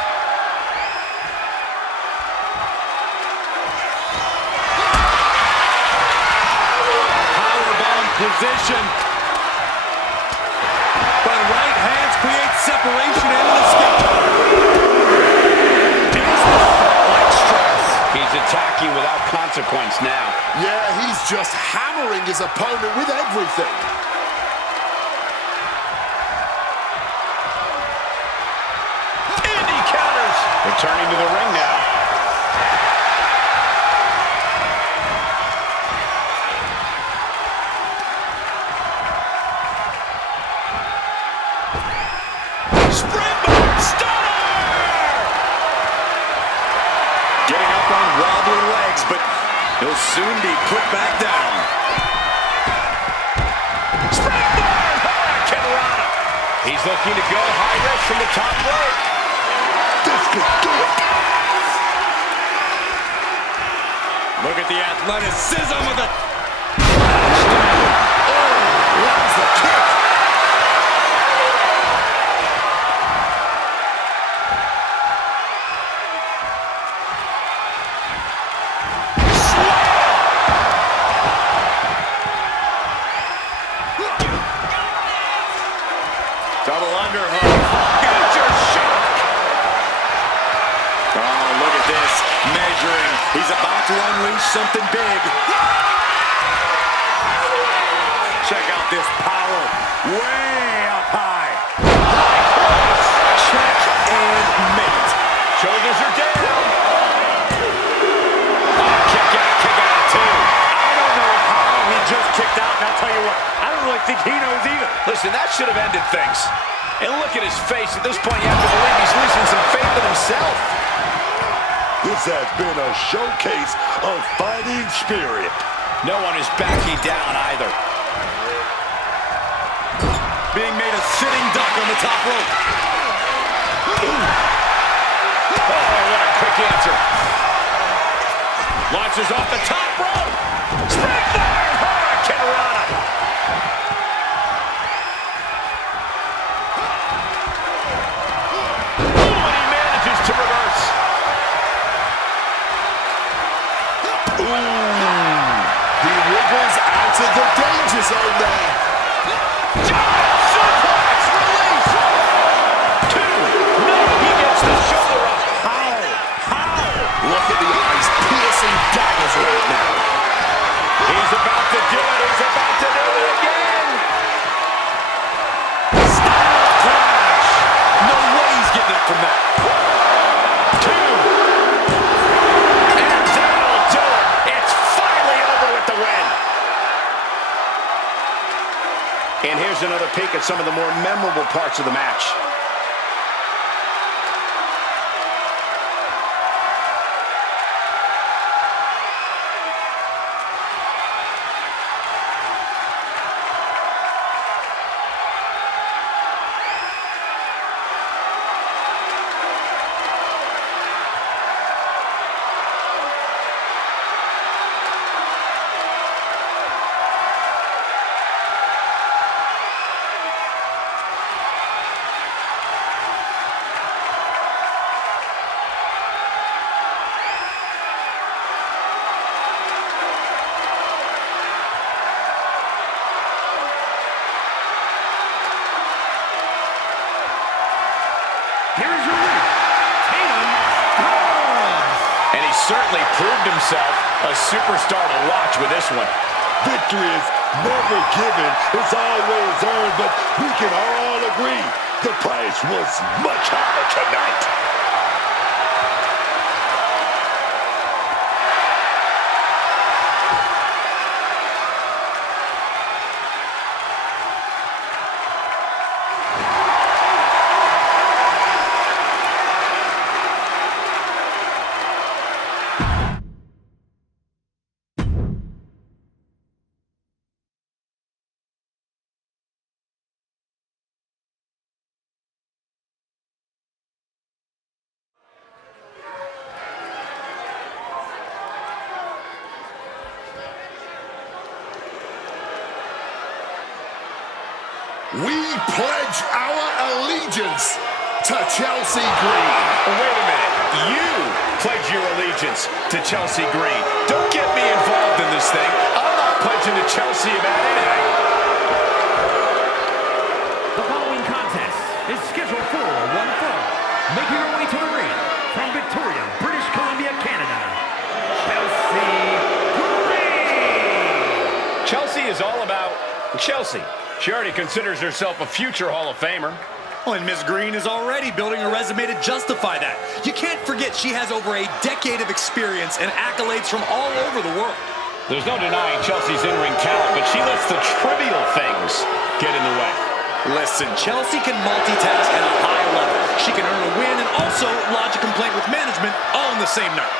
Powerbomb position. But right hands create separation and an escape. He's attacking without consequence now. Yeah, he's just hammering his opponent with everything. And he counters. Returning to the ring now. Springboard stunner! Getting up on wobbly legs, but he'll soon be put back down. Springboard! Hurricanrana! He's looking to go high risk from the top rope. This could do it. Look at the athleticism of the... Lands the kick. Double underhook. Future shock. Oh, look at this. Measuring. He's about to unleash something big. Check out this power. Way up high. Check and mate. Shoulders are down. Kick out at 2. I don't know how he just kicked out, and I'll tell you what, I don't really think he knows either. Listen, that should have ended things. And look at his face. At this point, you have to believe he's losing some faith in himself. This has been a showcase of fighting spirit. No one is backing down either. Being made a sitting duck on the top rope. Oh, what a quick answer. Launches off the top rope. Springboard! Hurricanrana! Oh, and he manages to reverse. He wriggles out of the danger zone there. Giant suplex release. 2. No, he gets the shoulder up. How? Look at the eyes piercing daggers right now. He's about to do it. He's about to do it again. Style clash. some of the more memorable parts of the match. Certainly proved himself a superstar to watch with this one. Victory is never given, it's always earned, but we can all agree the price was much higher tonight. We pledge our allegiance to Chelsea Green. Wait a minute. You pledge your allegiance to Chelsea Green. Don't get me involved in this thing. I'm not pledging to Chelsea about anything. The following contest is scheduled for one fall. Making her way to the ring from Victoria, British Columbia, Canada, Chelsea Green. Chelsea is all about Chelsea. She already considers herself a future Hall of Famer. Well, and Ms. Green is already building a resume to justify that. You can't forget she has over a decade of experience and accolades from all over the world. There's no denying Chelsea's in-ring talent, but she lets the trivial things get in the way. Listen, Chelsea can multitask at a high level. She can earn a win and also lodge a complaint with management all in the same night.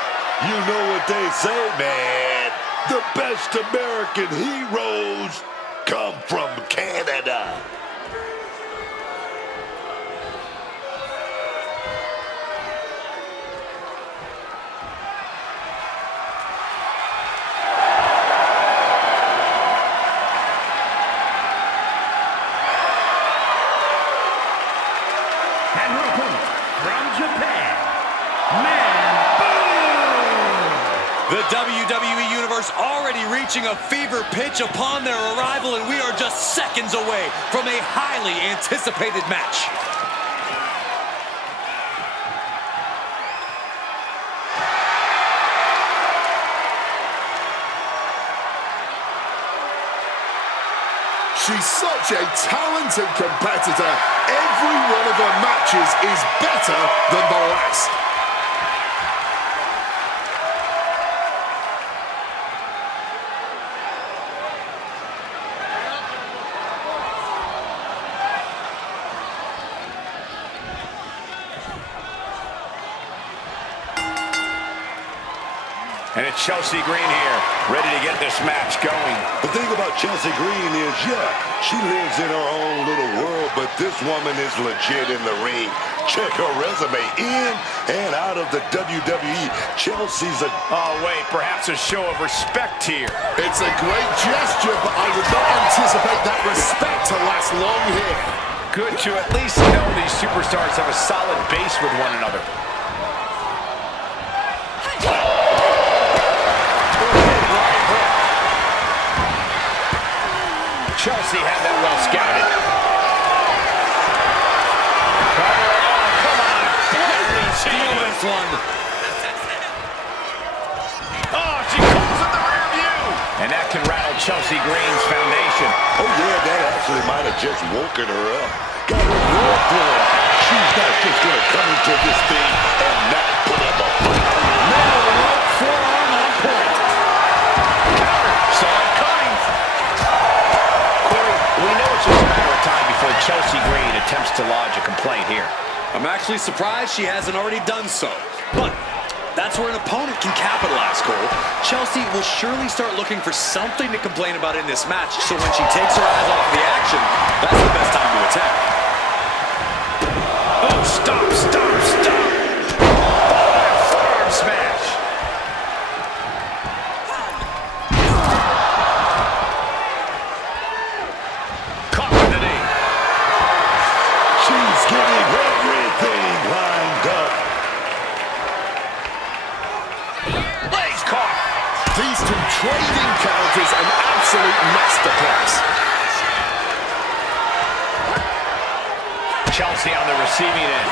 You know what they say, man. The best American heroes come from Canada. And her opponent from Japan, Man Boom. The WWE Universe already reaching a fever pitch upon their arrival, and we are just seconds away from a highly anticipated match. She's such a talented competitor. Every one of her matches is better than the last. And it's Chelsea Green here, ready to get this match going. The thing about Chelsea Green is, she lives in her own little world, but this woman is legit in the ring. Check her resume in and out of the WWE. Chelsea's a... Oh, wait, perhaps a show of respect here. It's a great gesture, but I would not anticipate that respect to last long here. Good to at least know these superstars have a solid base with one another. Chelsea had that well scouted. Come on. Steal this one. Oh, she calls in the rear view. And that can rattle Chelsea Green's foundation. Oh, yeah, that actually might have just woken her up. Got her blood flowing. She's not just going to come into this thing and not put up a fight. Now, right forearm on point. Counter. Saw it coming. Corey, we know it's just a matter of time before I'm actually surprised she hasn't already done so. But that's where an opponent can capitalize, Cole. Chelsea will surely start looking for something to complain about in this match, so when she takes her eyes off the action, that's the best time to attack. Oh, stop, stop, stop. Forearm smash. Caught with the knee. She's getting everything lined up. Legs caught. These two trading counters, an absolute masterclass. Chelsea on the receiving end.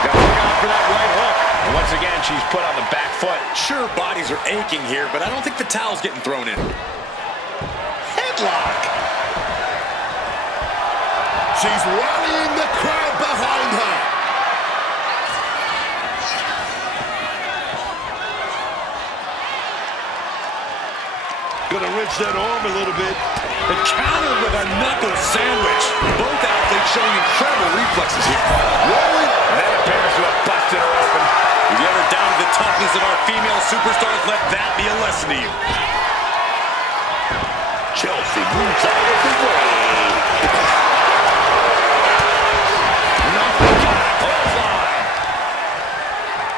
Got to look out for that right hook. And once again, she's put on the back foot. Sure, bodies are aching here, but I don't think the towel's getting thrown in. Headlock. She's rallying the crowd behind her. Gonna wrench that arm a little bit. And countered with a knuckle sandwich. Both athletes showing incredible reflexes here. Rolling. That appears to have busted her open. If you ever doubted the toughness of our female superstars, let that be a lesson to you. Chelsea moves out of the way.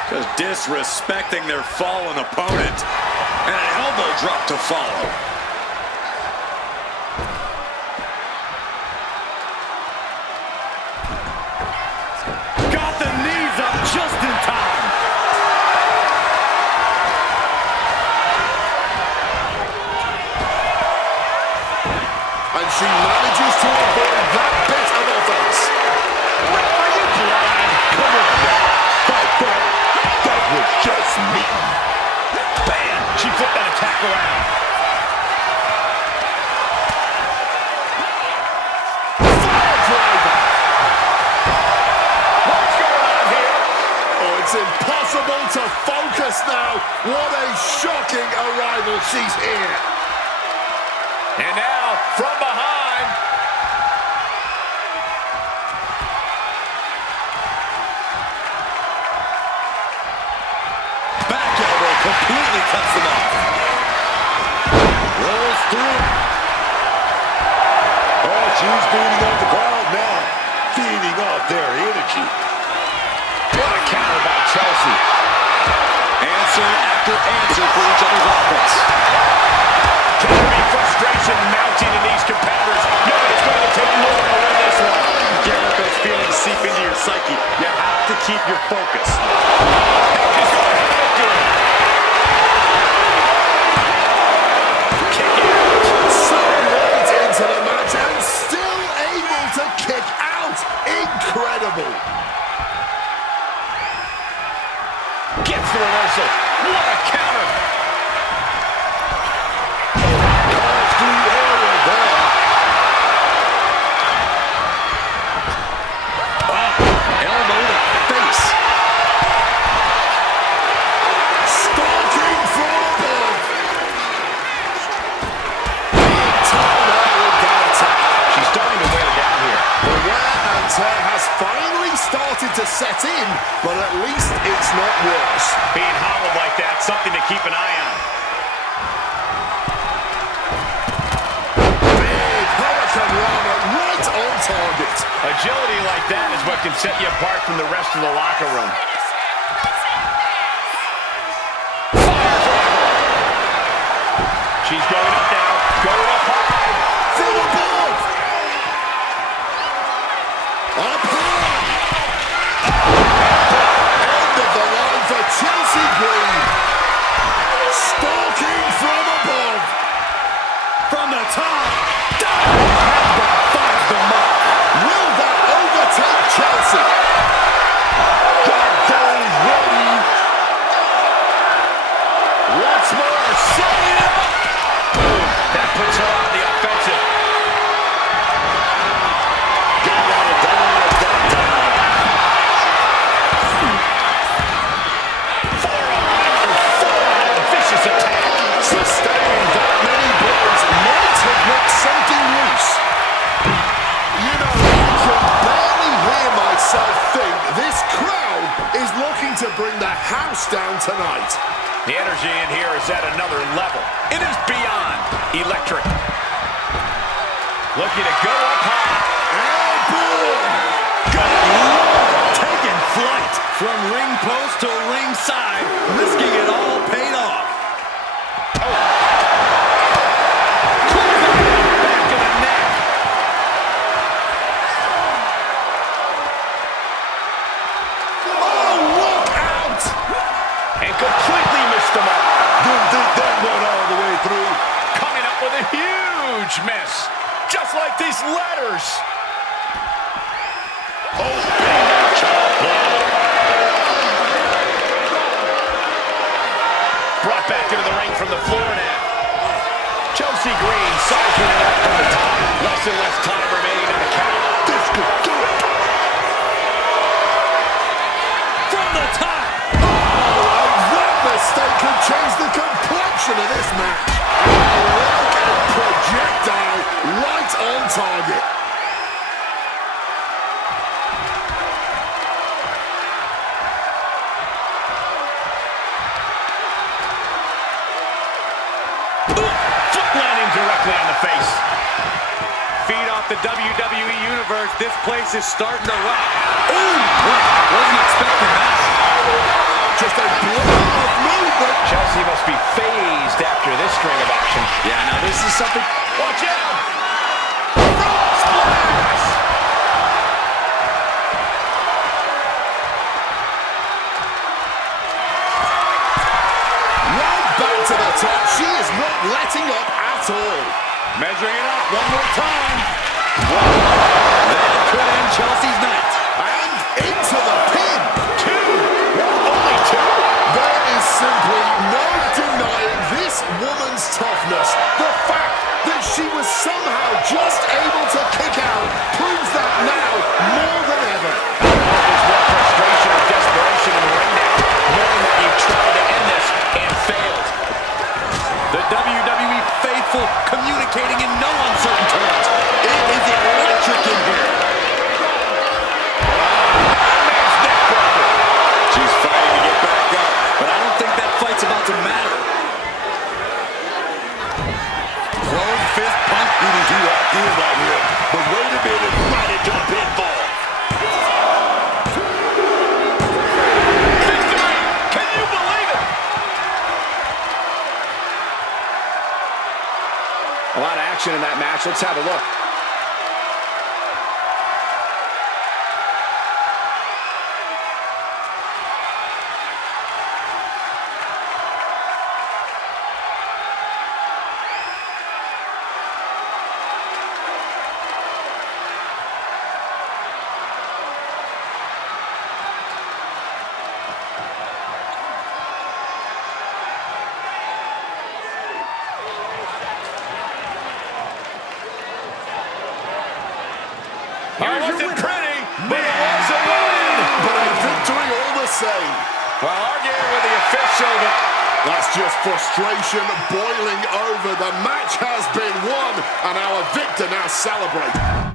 Just disrespecting their fallen opponent. And an elbow drop to follow. Got the knees up just in time. And she manages to avoid that bit of offense. Are you blind? Come on now. Fight back. That was just me. Bam! She flipped that attack around. Firedriver. What's going on here? Oh, it's impossible to focus now. What a shocking arrival. She's here. And now, from behind. Back elbow completely cuts them off. Rolls through. Oh, she's beating up the crowd now. Feeding off their energy. What a counter by Chelsea. Answer after answer for each other's offense. Can there be frustration mounting in these competitors? No, it's going to take more to win this one. Get let those feelings seep into your psyche. You have to keep your focus. She's going to do it. Kick out. So late into the match and still able to kick out. Incredible. Gets the reversal. What a counter. Costly error there. Elbow to face. Stalking from above. Big time out with that attack. She's starting to wear down here. The wear and tear has finally started to set in, but at least it's not worse. Being hobbled like that, something to keep an eye on. Big Hurricane Rana right on target. Agility like that is what can set you apart from the rest of the locker room. She's going up now. Going up high. From above. Up high. End of the line for Chelsea Green. Stalking from above. From the top. That finds the mark. Will that overtake Chelsea? Got those ready. Once more, setting it up. Boom. That puts her on the offensive. Got it down at that time. Forearm. Vicious attack. Sustaining that many blows might have knocked tonight. The energy in here is at another level. It is beyond electric. Looking to go up high. And boom! Taking flight from ring post to ringside, risking it all paid off. Back of the neck. Oh, look out! And completely missed him up. Didn't think that went all the way through. Coming up with a huge miss. Just like these letters. Oh, chop block. Brought back into the ring from the floor now. Chelsea Green sizing it up from the top. Less and less time remaining in the count. This could do it. From the top. That mistake could change the complexion of this match. Like a projectile right on target. Foot landing directly on the face. Feed off the WWE Universe. This place is starting to rock. Ooh, wasn't expecting that. Just a blow-off movement. Chelsea must be phased after this string of action. Yeah, now this is something. Watch out! Frog splash! Right back to the top. She is not letting up at all. Measuring it up one more time. That could end Chelsea's night. And into the pin. Only two? There is simply no denying this woman's toughness. The fact that she was somehow just able to kick out proves that now more than ever. There's more frustration and desperation in the ring now, knowing that you've tried to end this and failed. The WWE faithful communicating in no uncertain terms. It is electric in here. She's fighting to get back up, but I don't think that fight's about to matter. Closed fist punch beating you up here right here. But wait a minute, right into the pinfall. Victory! Can you believe it? A lot of action in that match. Let's have a look. It wasn't pretty, but it was a win. But a victory all the same. Well, arguing with the official, but That's just frustration boiling over. The match has been won, and our victor now celebrates.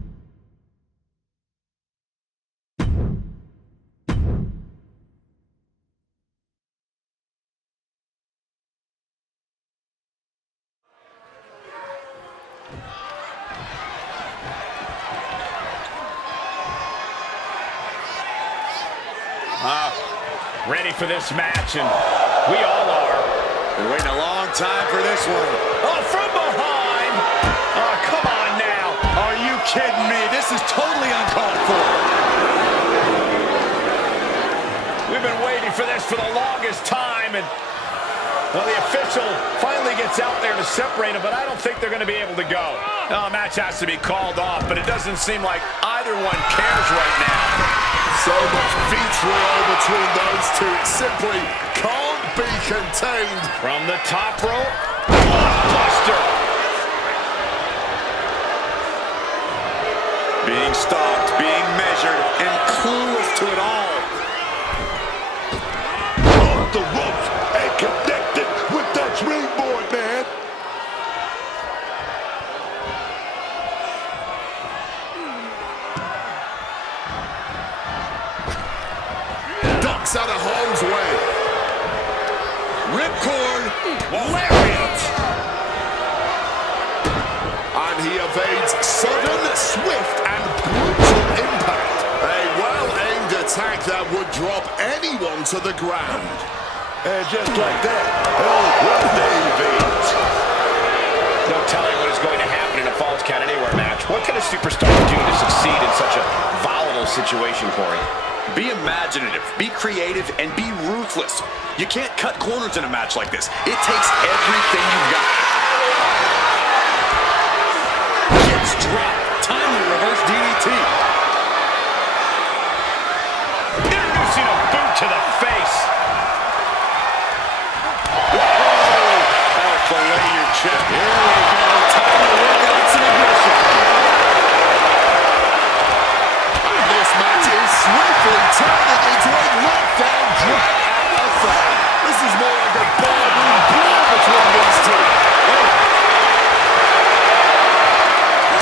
ready for this match, and we all are. Been waiting a long time for this one. Oh, from behind! Oh, come on now. Are you kidding me? This is totally uncalled for. We've been waiting for this for the longest time, and well, the official finally gets out there to separate them, but I don't think they're going to be able to go. The match has to be called off, but it doesn't seem like either one cares right now. So much vitriol between those two, it simply can't be contained. From the top rope, blockbuster. Being stalked, being measured, and clueless to it all. Off the ropes and connected with that springboard, man. Ducks out of harm's way. Ripcord. Lariat. And he evades sudden, swift, and brutal impact. A well-aimed attack that would drop anyone to the ground. And just like that, evades. No telling what is going to happen in a Falls Count Anywhere match. What can a superstar do to succeed in such a volatile situation, Corey? Be imaginative, be creative, and be ruthless. You can't cut corners in a match like this. It takes everything you've got. Chips drop. Timely reverse DDT. Introducing a boot to the face. I'll fillet your chip. Here we go. Time to work out some aggression. And this match is swiftly turning into a knockdown, drag-out affair. This is more like a barroom brawl between these two.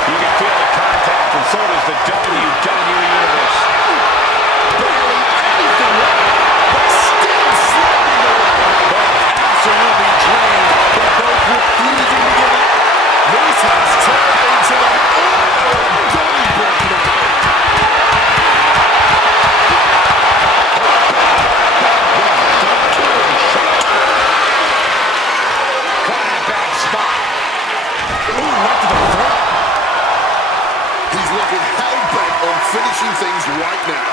You can feel the contact, and so does the WWE Universe. Barely anything left, but still slamming away. Both absolutely drained, but both refusing to give up. This has turned into an all-out Donnybrook now. Caught in a bad spot. Ooh, right to the throat. He's looking hell-bent on finishing things right now.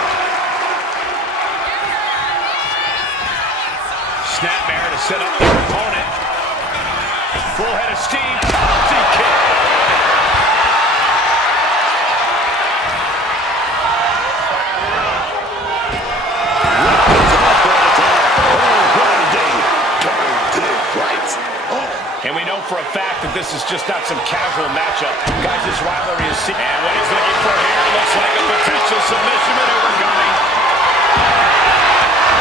Snapmare to set up their opponent. Full head of steam. Bouncy kick. And we know for a fact that this is just not some casual matchup. Guys, this rivalry is... And what he's looking for here looks like a potential submission maneuver coming.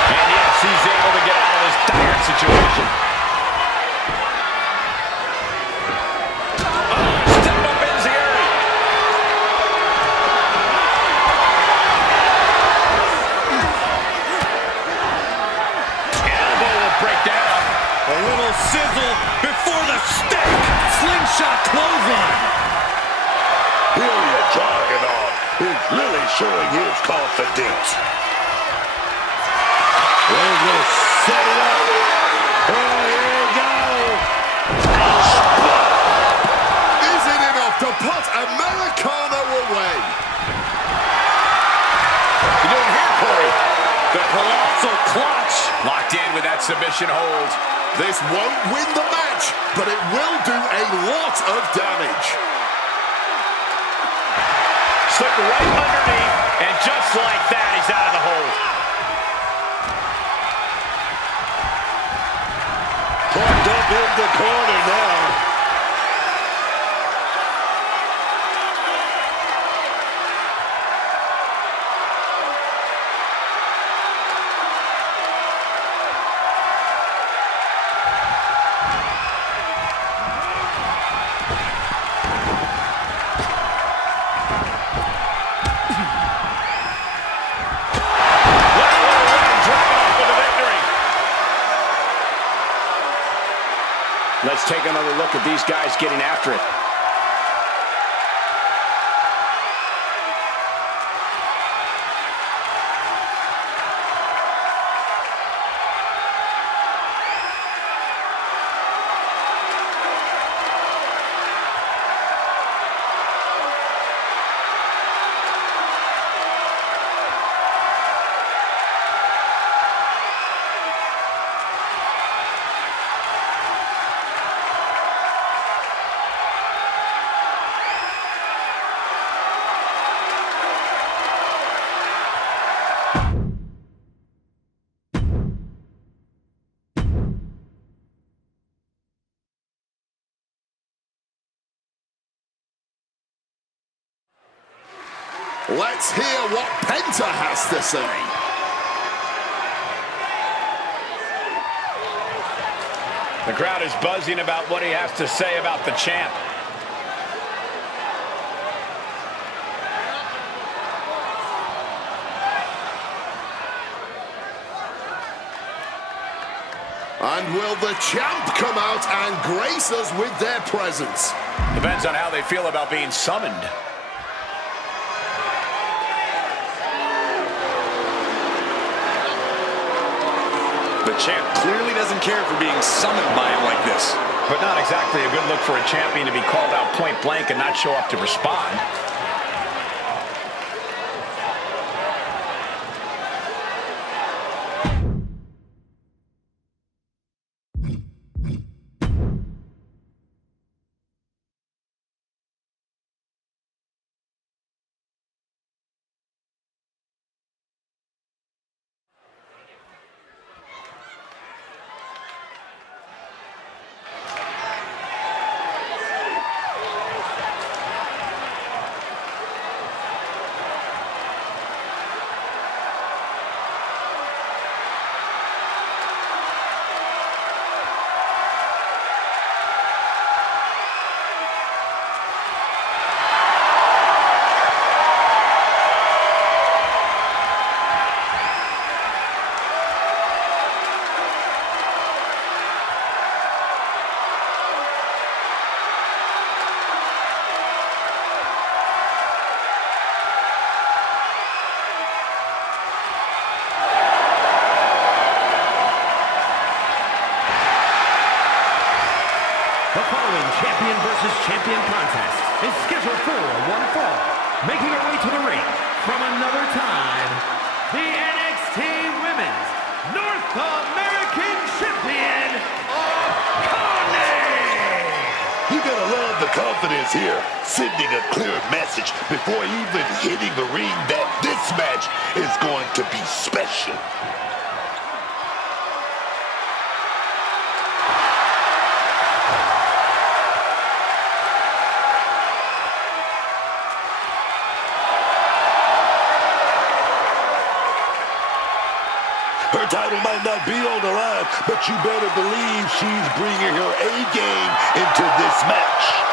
And yes, he's able to get out of this dire situation. Oh, step up Enziguri. Elbow will break down. A little sizzle before the stick. Slingshot clothesline. Here jogging on. He's really showing his confidence. They're going to set it up. Oh, here we go. Is it enough to put Americano away? You doing here, Corey? The colossal clutch. Locked in with that submission hold. This won't win the match, but it will do a lot of damage. Slipped right underneath, and just like that, he's out of the hold. Tucked up in the corner now. Let's take another look at these guys getting after it. Let's hear what Penta has to say. The crowd is buzzing about what he has to say about the champ. And will the champ come out and grace us with their presence? Depends on how they feel about being summoned. The champ clearly doesn't care for being summoned by him like this. But not exactly a good look for a champion to be called out point blank and not show up to respond. The following champion versus champion contest is scheduled for one fall. Making her way to the ring from another time, the NXT Women's North American Champion, Connie! You gotta love the confidence here, sending a clear message before even hitting the ring that this match is going to be special. Her title might not be on the line, but you better believe she's bringing her A-game into this match.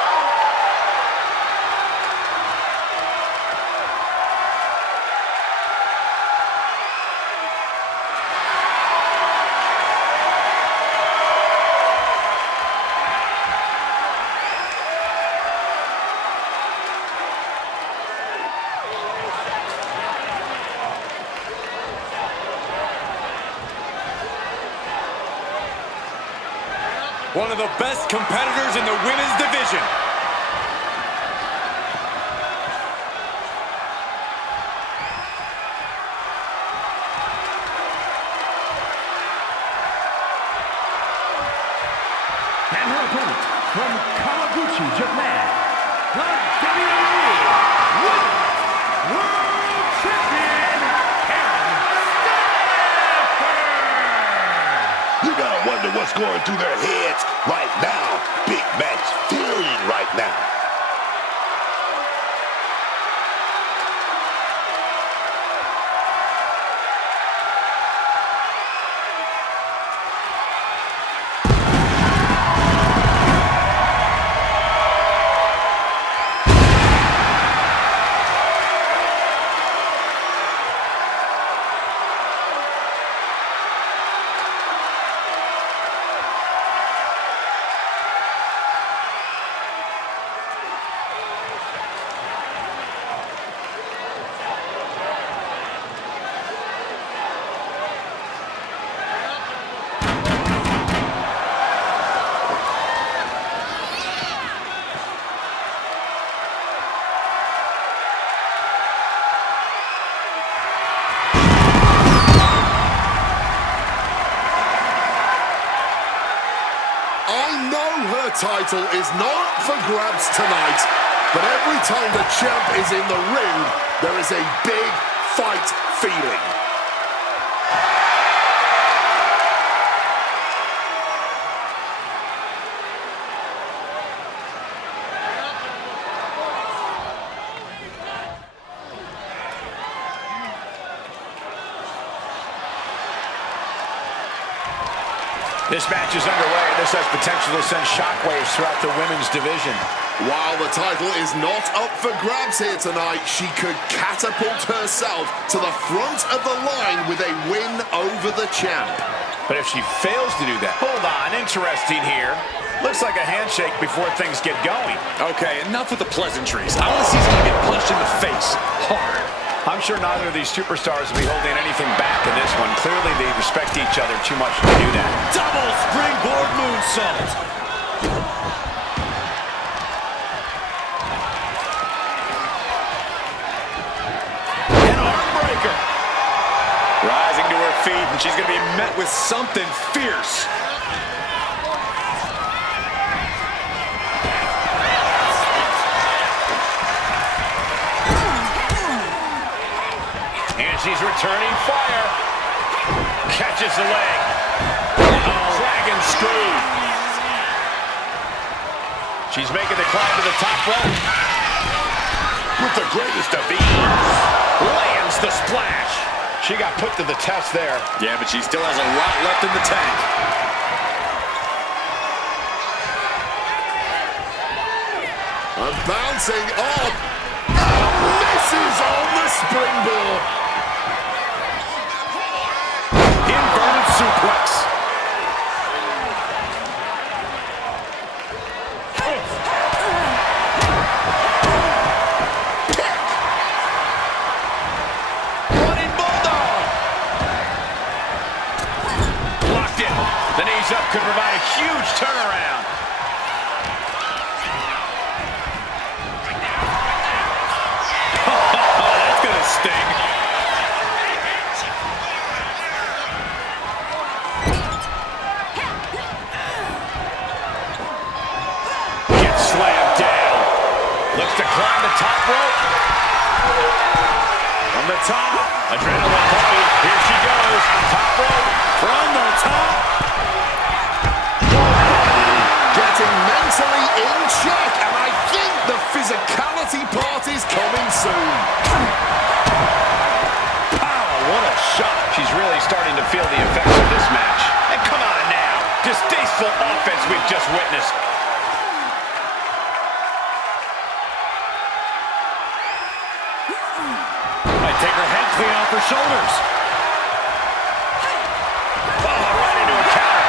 One of the best competitors in the women's division. And her opponent from Kawaguchi, Japan, the WWE Women's World Champion, You gotta wonder what's going through their heads right now. Big match feeling right now. Title is not up for grabs tonight, but every time the champ is in the ring, there is a big fight feeling. This match is underway, and this has potential to send shockwaves throughout the women's division. While the title is not up for grabs here tonight, she could catapult herself to the front of the line with a win over the champ. But if she fails to do that, hold on, interesting here. Looks like a handshake before things get going. Okay, enough with the pleasantries. I want to see someone get punched in the face hard. I'm sure neither of these superstars will be holding anything back in this one. Clearly, they respect each other too much to do that. Double springboard moonsault. An arm breaker. Rising to her feet, and she's going to be met with something fierce. And she's returning fire. Catches the leg. Dragon screw. She's making the climb to the top rope. With the greatest of ease. Lands the splash. She got put to the test there. Yeah, but she still has a lot left in the tank. And bouncing up. Misses on the springboard. Inverted suplex. Running bulldog. Locked in. The knees up could provide a huge turnaround. Oh, that's gonna sting. Gets slammed down. Looks to climb the top rope. From the top, adrenaline pumping. Here she goes. Top rope. From the top. Getting mentally in check, and I think the physicality part is coming soon. Pow, what a shot. She's really starting to feel the effects of this match. And come on now. Distasteful offense we've just witnessed. Might take her head clean off her shoulders. Oh, right into a counter.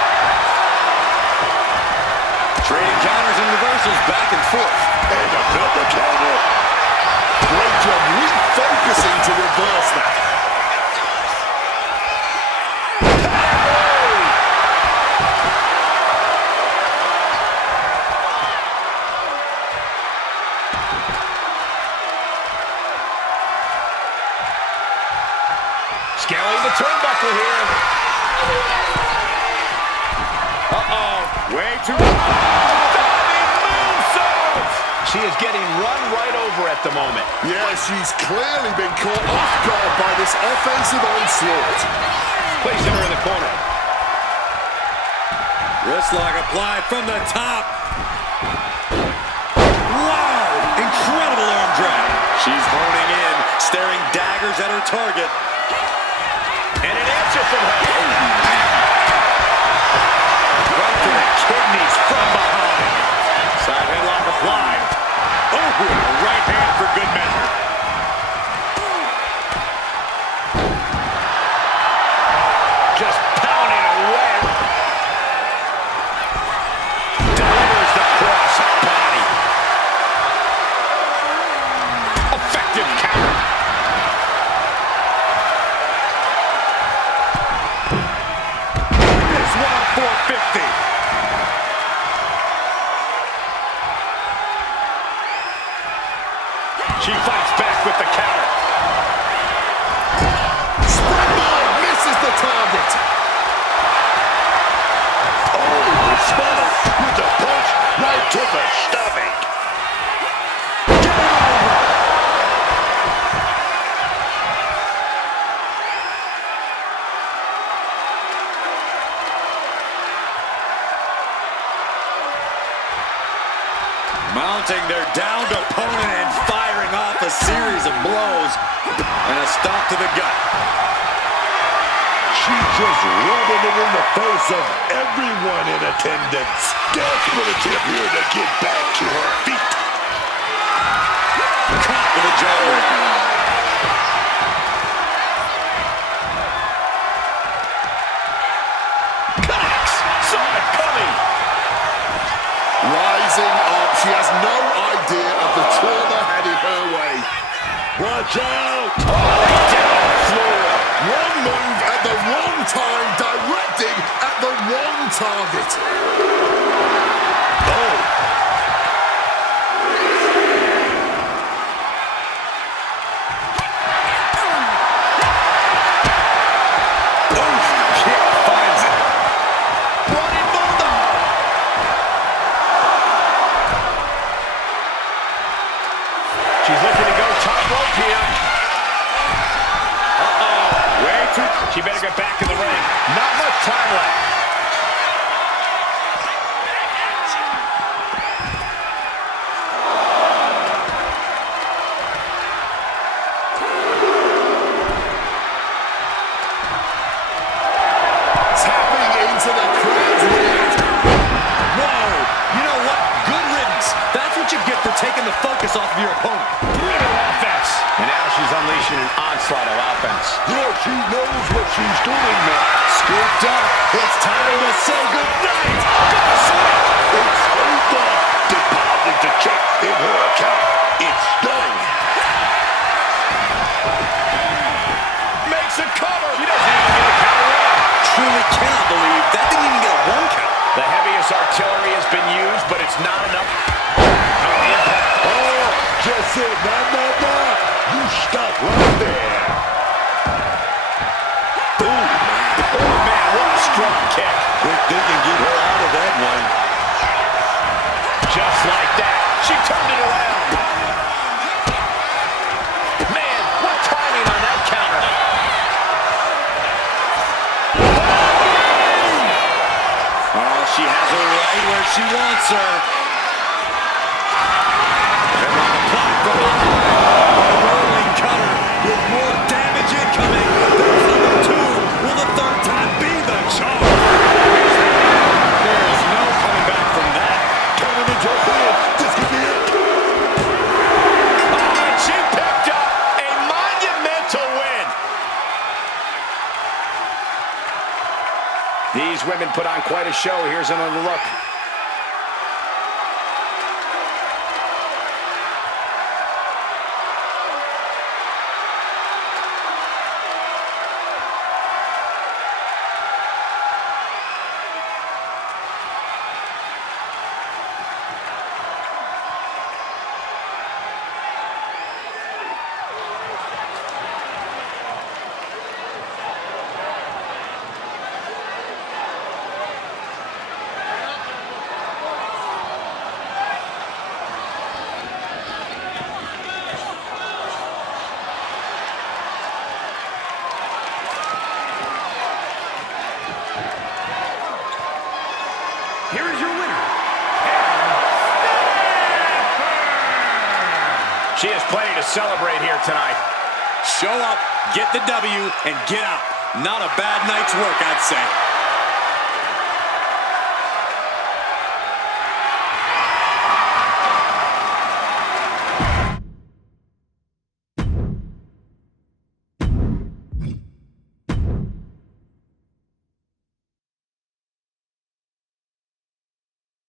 Trading counters and reversals back and forth. And another counter. Great job refocusing to reverse that. Scaling the turnbuckle here. Uh-oh. Way too Diving moonsault. She is getting run right over at the moment. Yeah, she's clearly been caught off guard by this offensive onslaught. Placing her in the corner. wrist lock applied from the top. Wow! Incredible arm drag. She's honing in, staring daggers at her target. And an answer from her. Right to the kidneys from behind. Side headlock applied. Oh, a right hand for good measure. Just pounding away. Delivers the cross body. Effective counter. This one 450. She fights back with the counter. Springboard misses the target. Oh, response with a punch right to the stomach. Mounting their downed opponent and firing off a series of blows. And a stop to the gut. She's just rubbing it in the face of everyone in attendance. Desperate attempt here to get back to her feet. Caught with a jawbreaker. no idea of the trauma headed her way. Watch out! Down on the floor. One move at the wrong time, directed at the wrong target. Oh! She's looking to go top rope here. Uh-oh. Way too... She better get back in the ring. Not much time left. Tapping into the crowd's reaction. Whoa! You know what? Good riddance. That's what you get for taking the focus off of your opponent. Brutal offense. And now she's unleashing an onslaught of offense. Yeah, she knows what she's doing now. Scooped up. It's time to say goodnight. Go slam. It's over. Deposit the check in her account. It's done. Makes a cover. She doesn't even get a counter out. Truly cannot believe that didn't even get a one count. The heaviest artillery has been used, but it's not enough. Oh, the impact. Oh, just said, nah. You stop right there. Boom. Oh, man, what a strong kick. Quick thinking, get her out of that one. Just like that. She turned it around. Man, what timing on that counter. Oh, she has her right where she wants her. And on the platform, a rolling cutter with more damage incoming. There's number two. Will the third time be the charm? There is no coming back from that. Turning into a head. This could be it. Oh, and she picked up a monumental win. These women put on quite a show. Here's another look. Here is your winner. She has plenty to celebrate here tonight. Show up, get the W, and get out. Not a bad night's work, I'd say.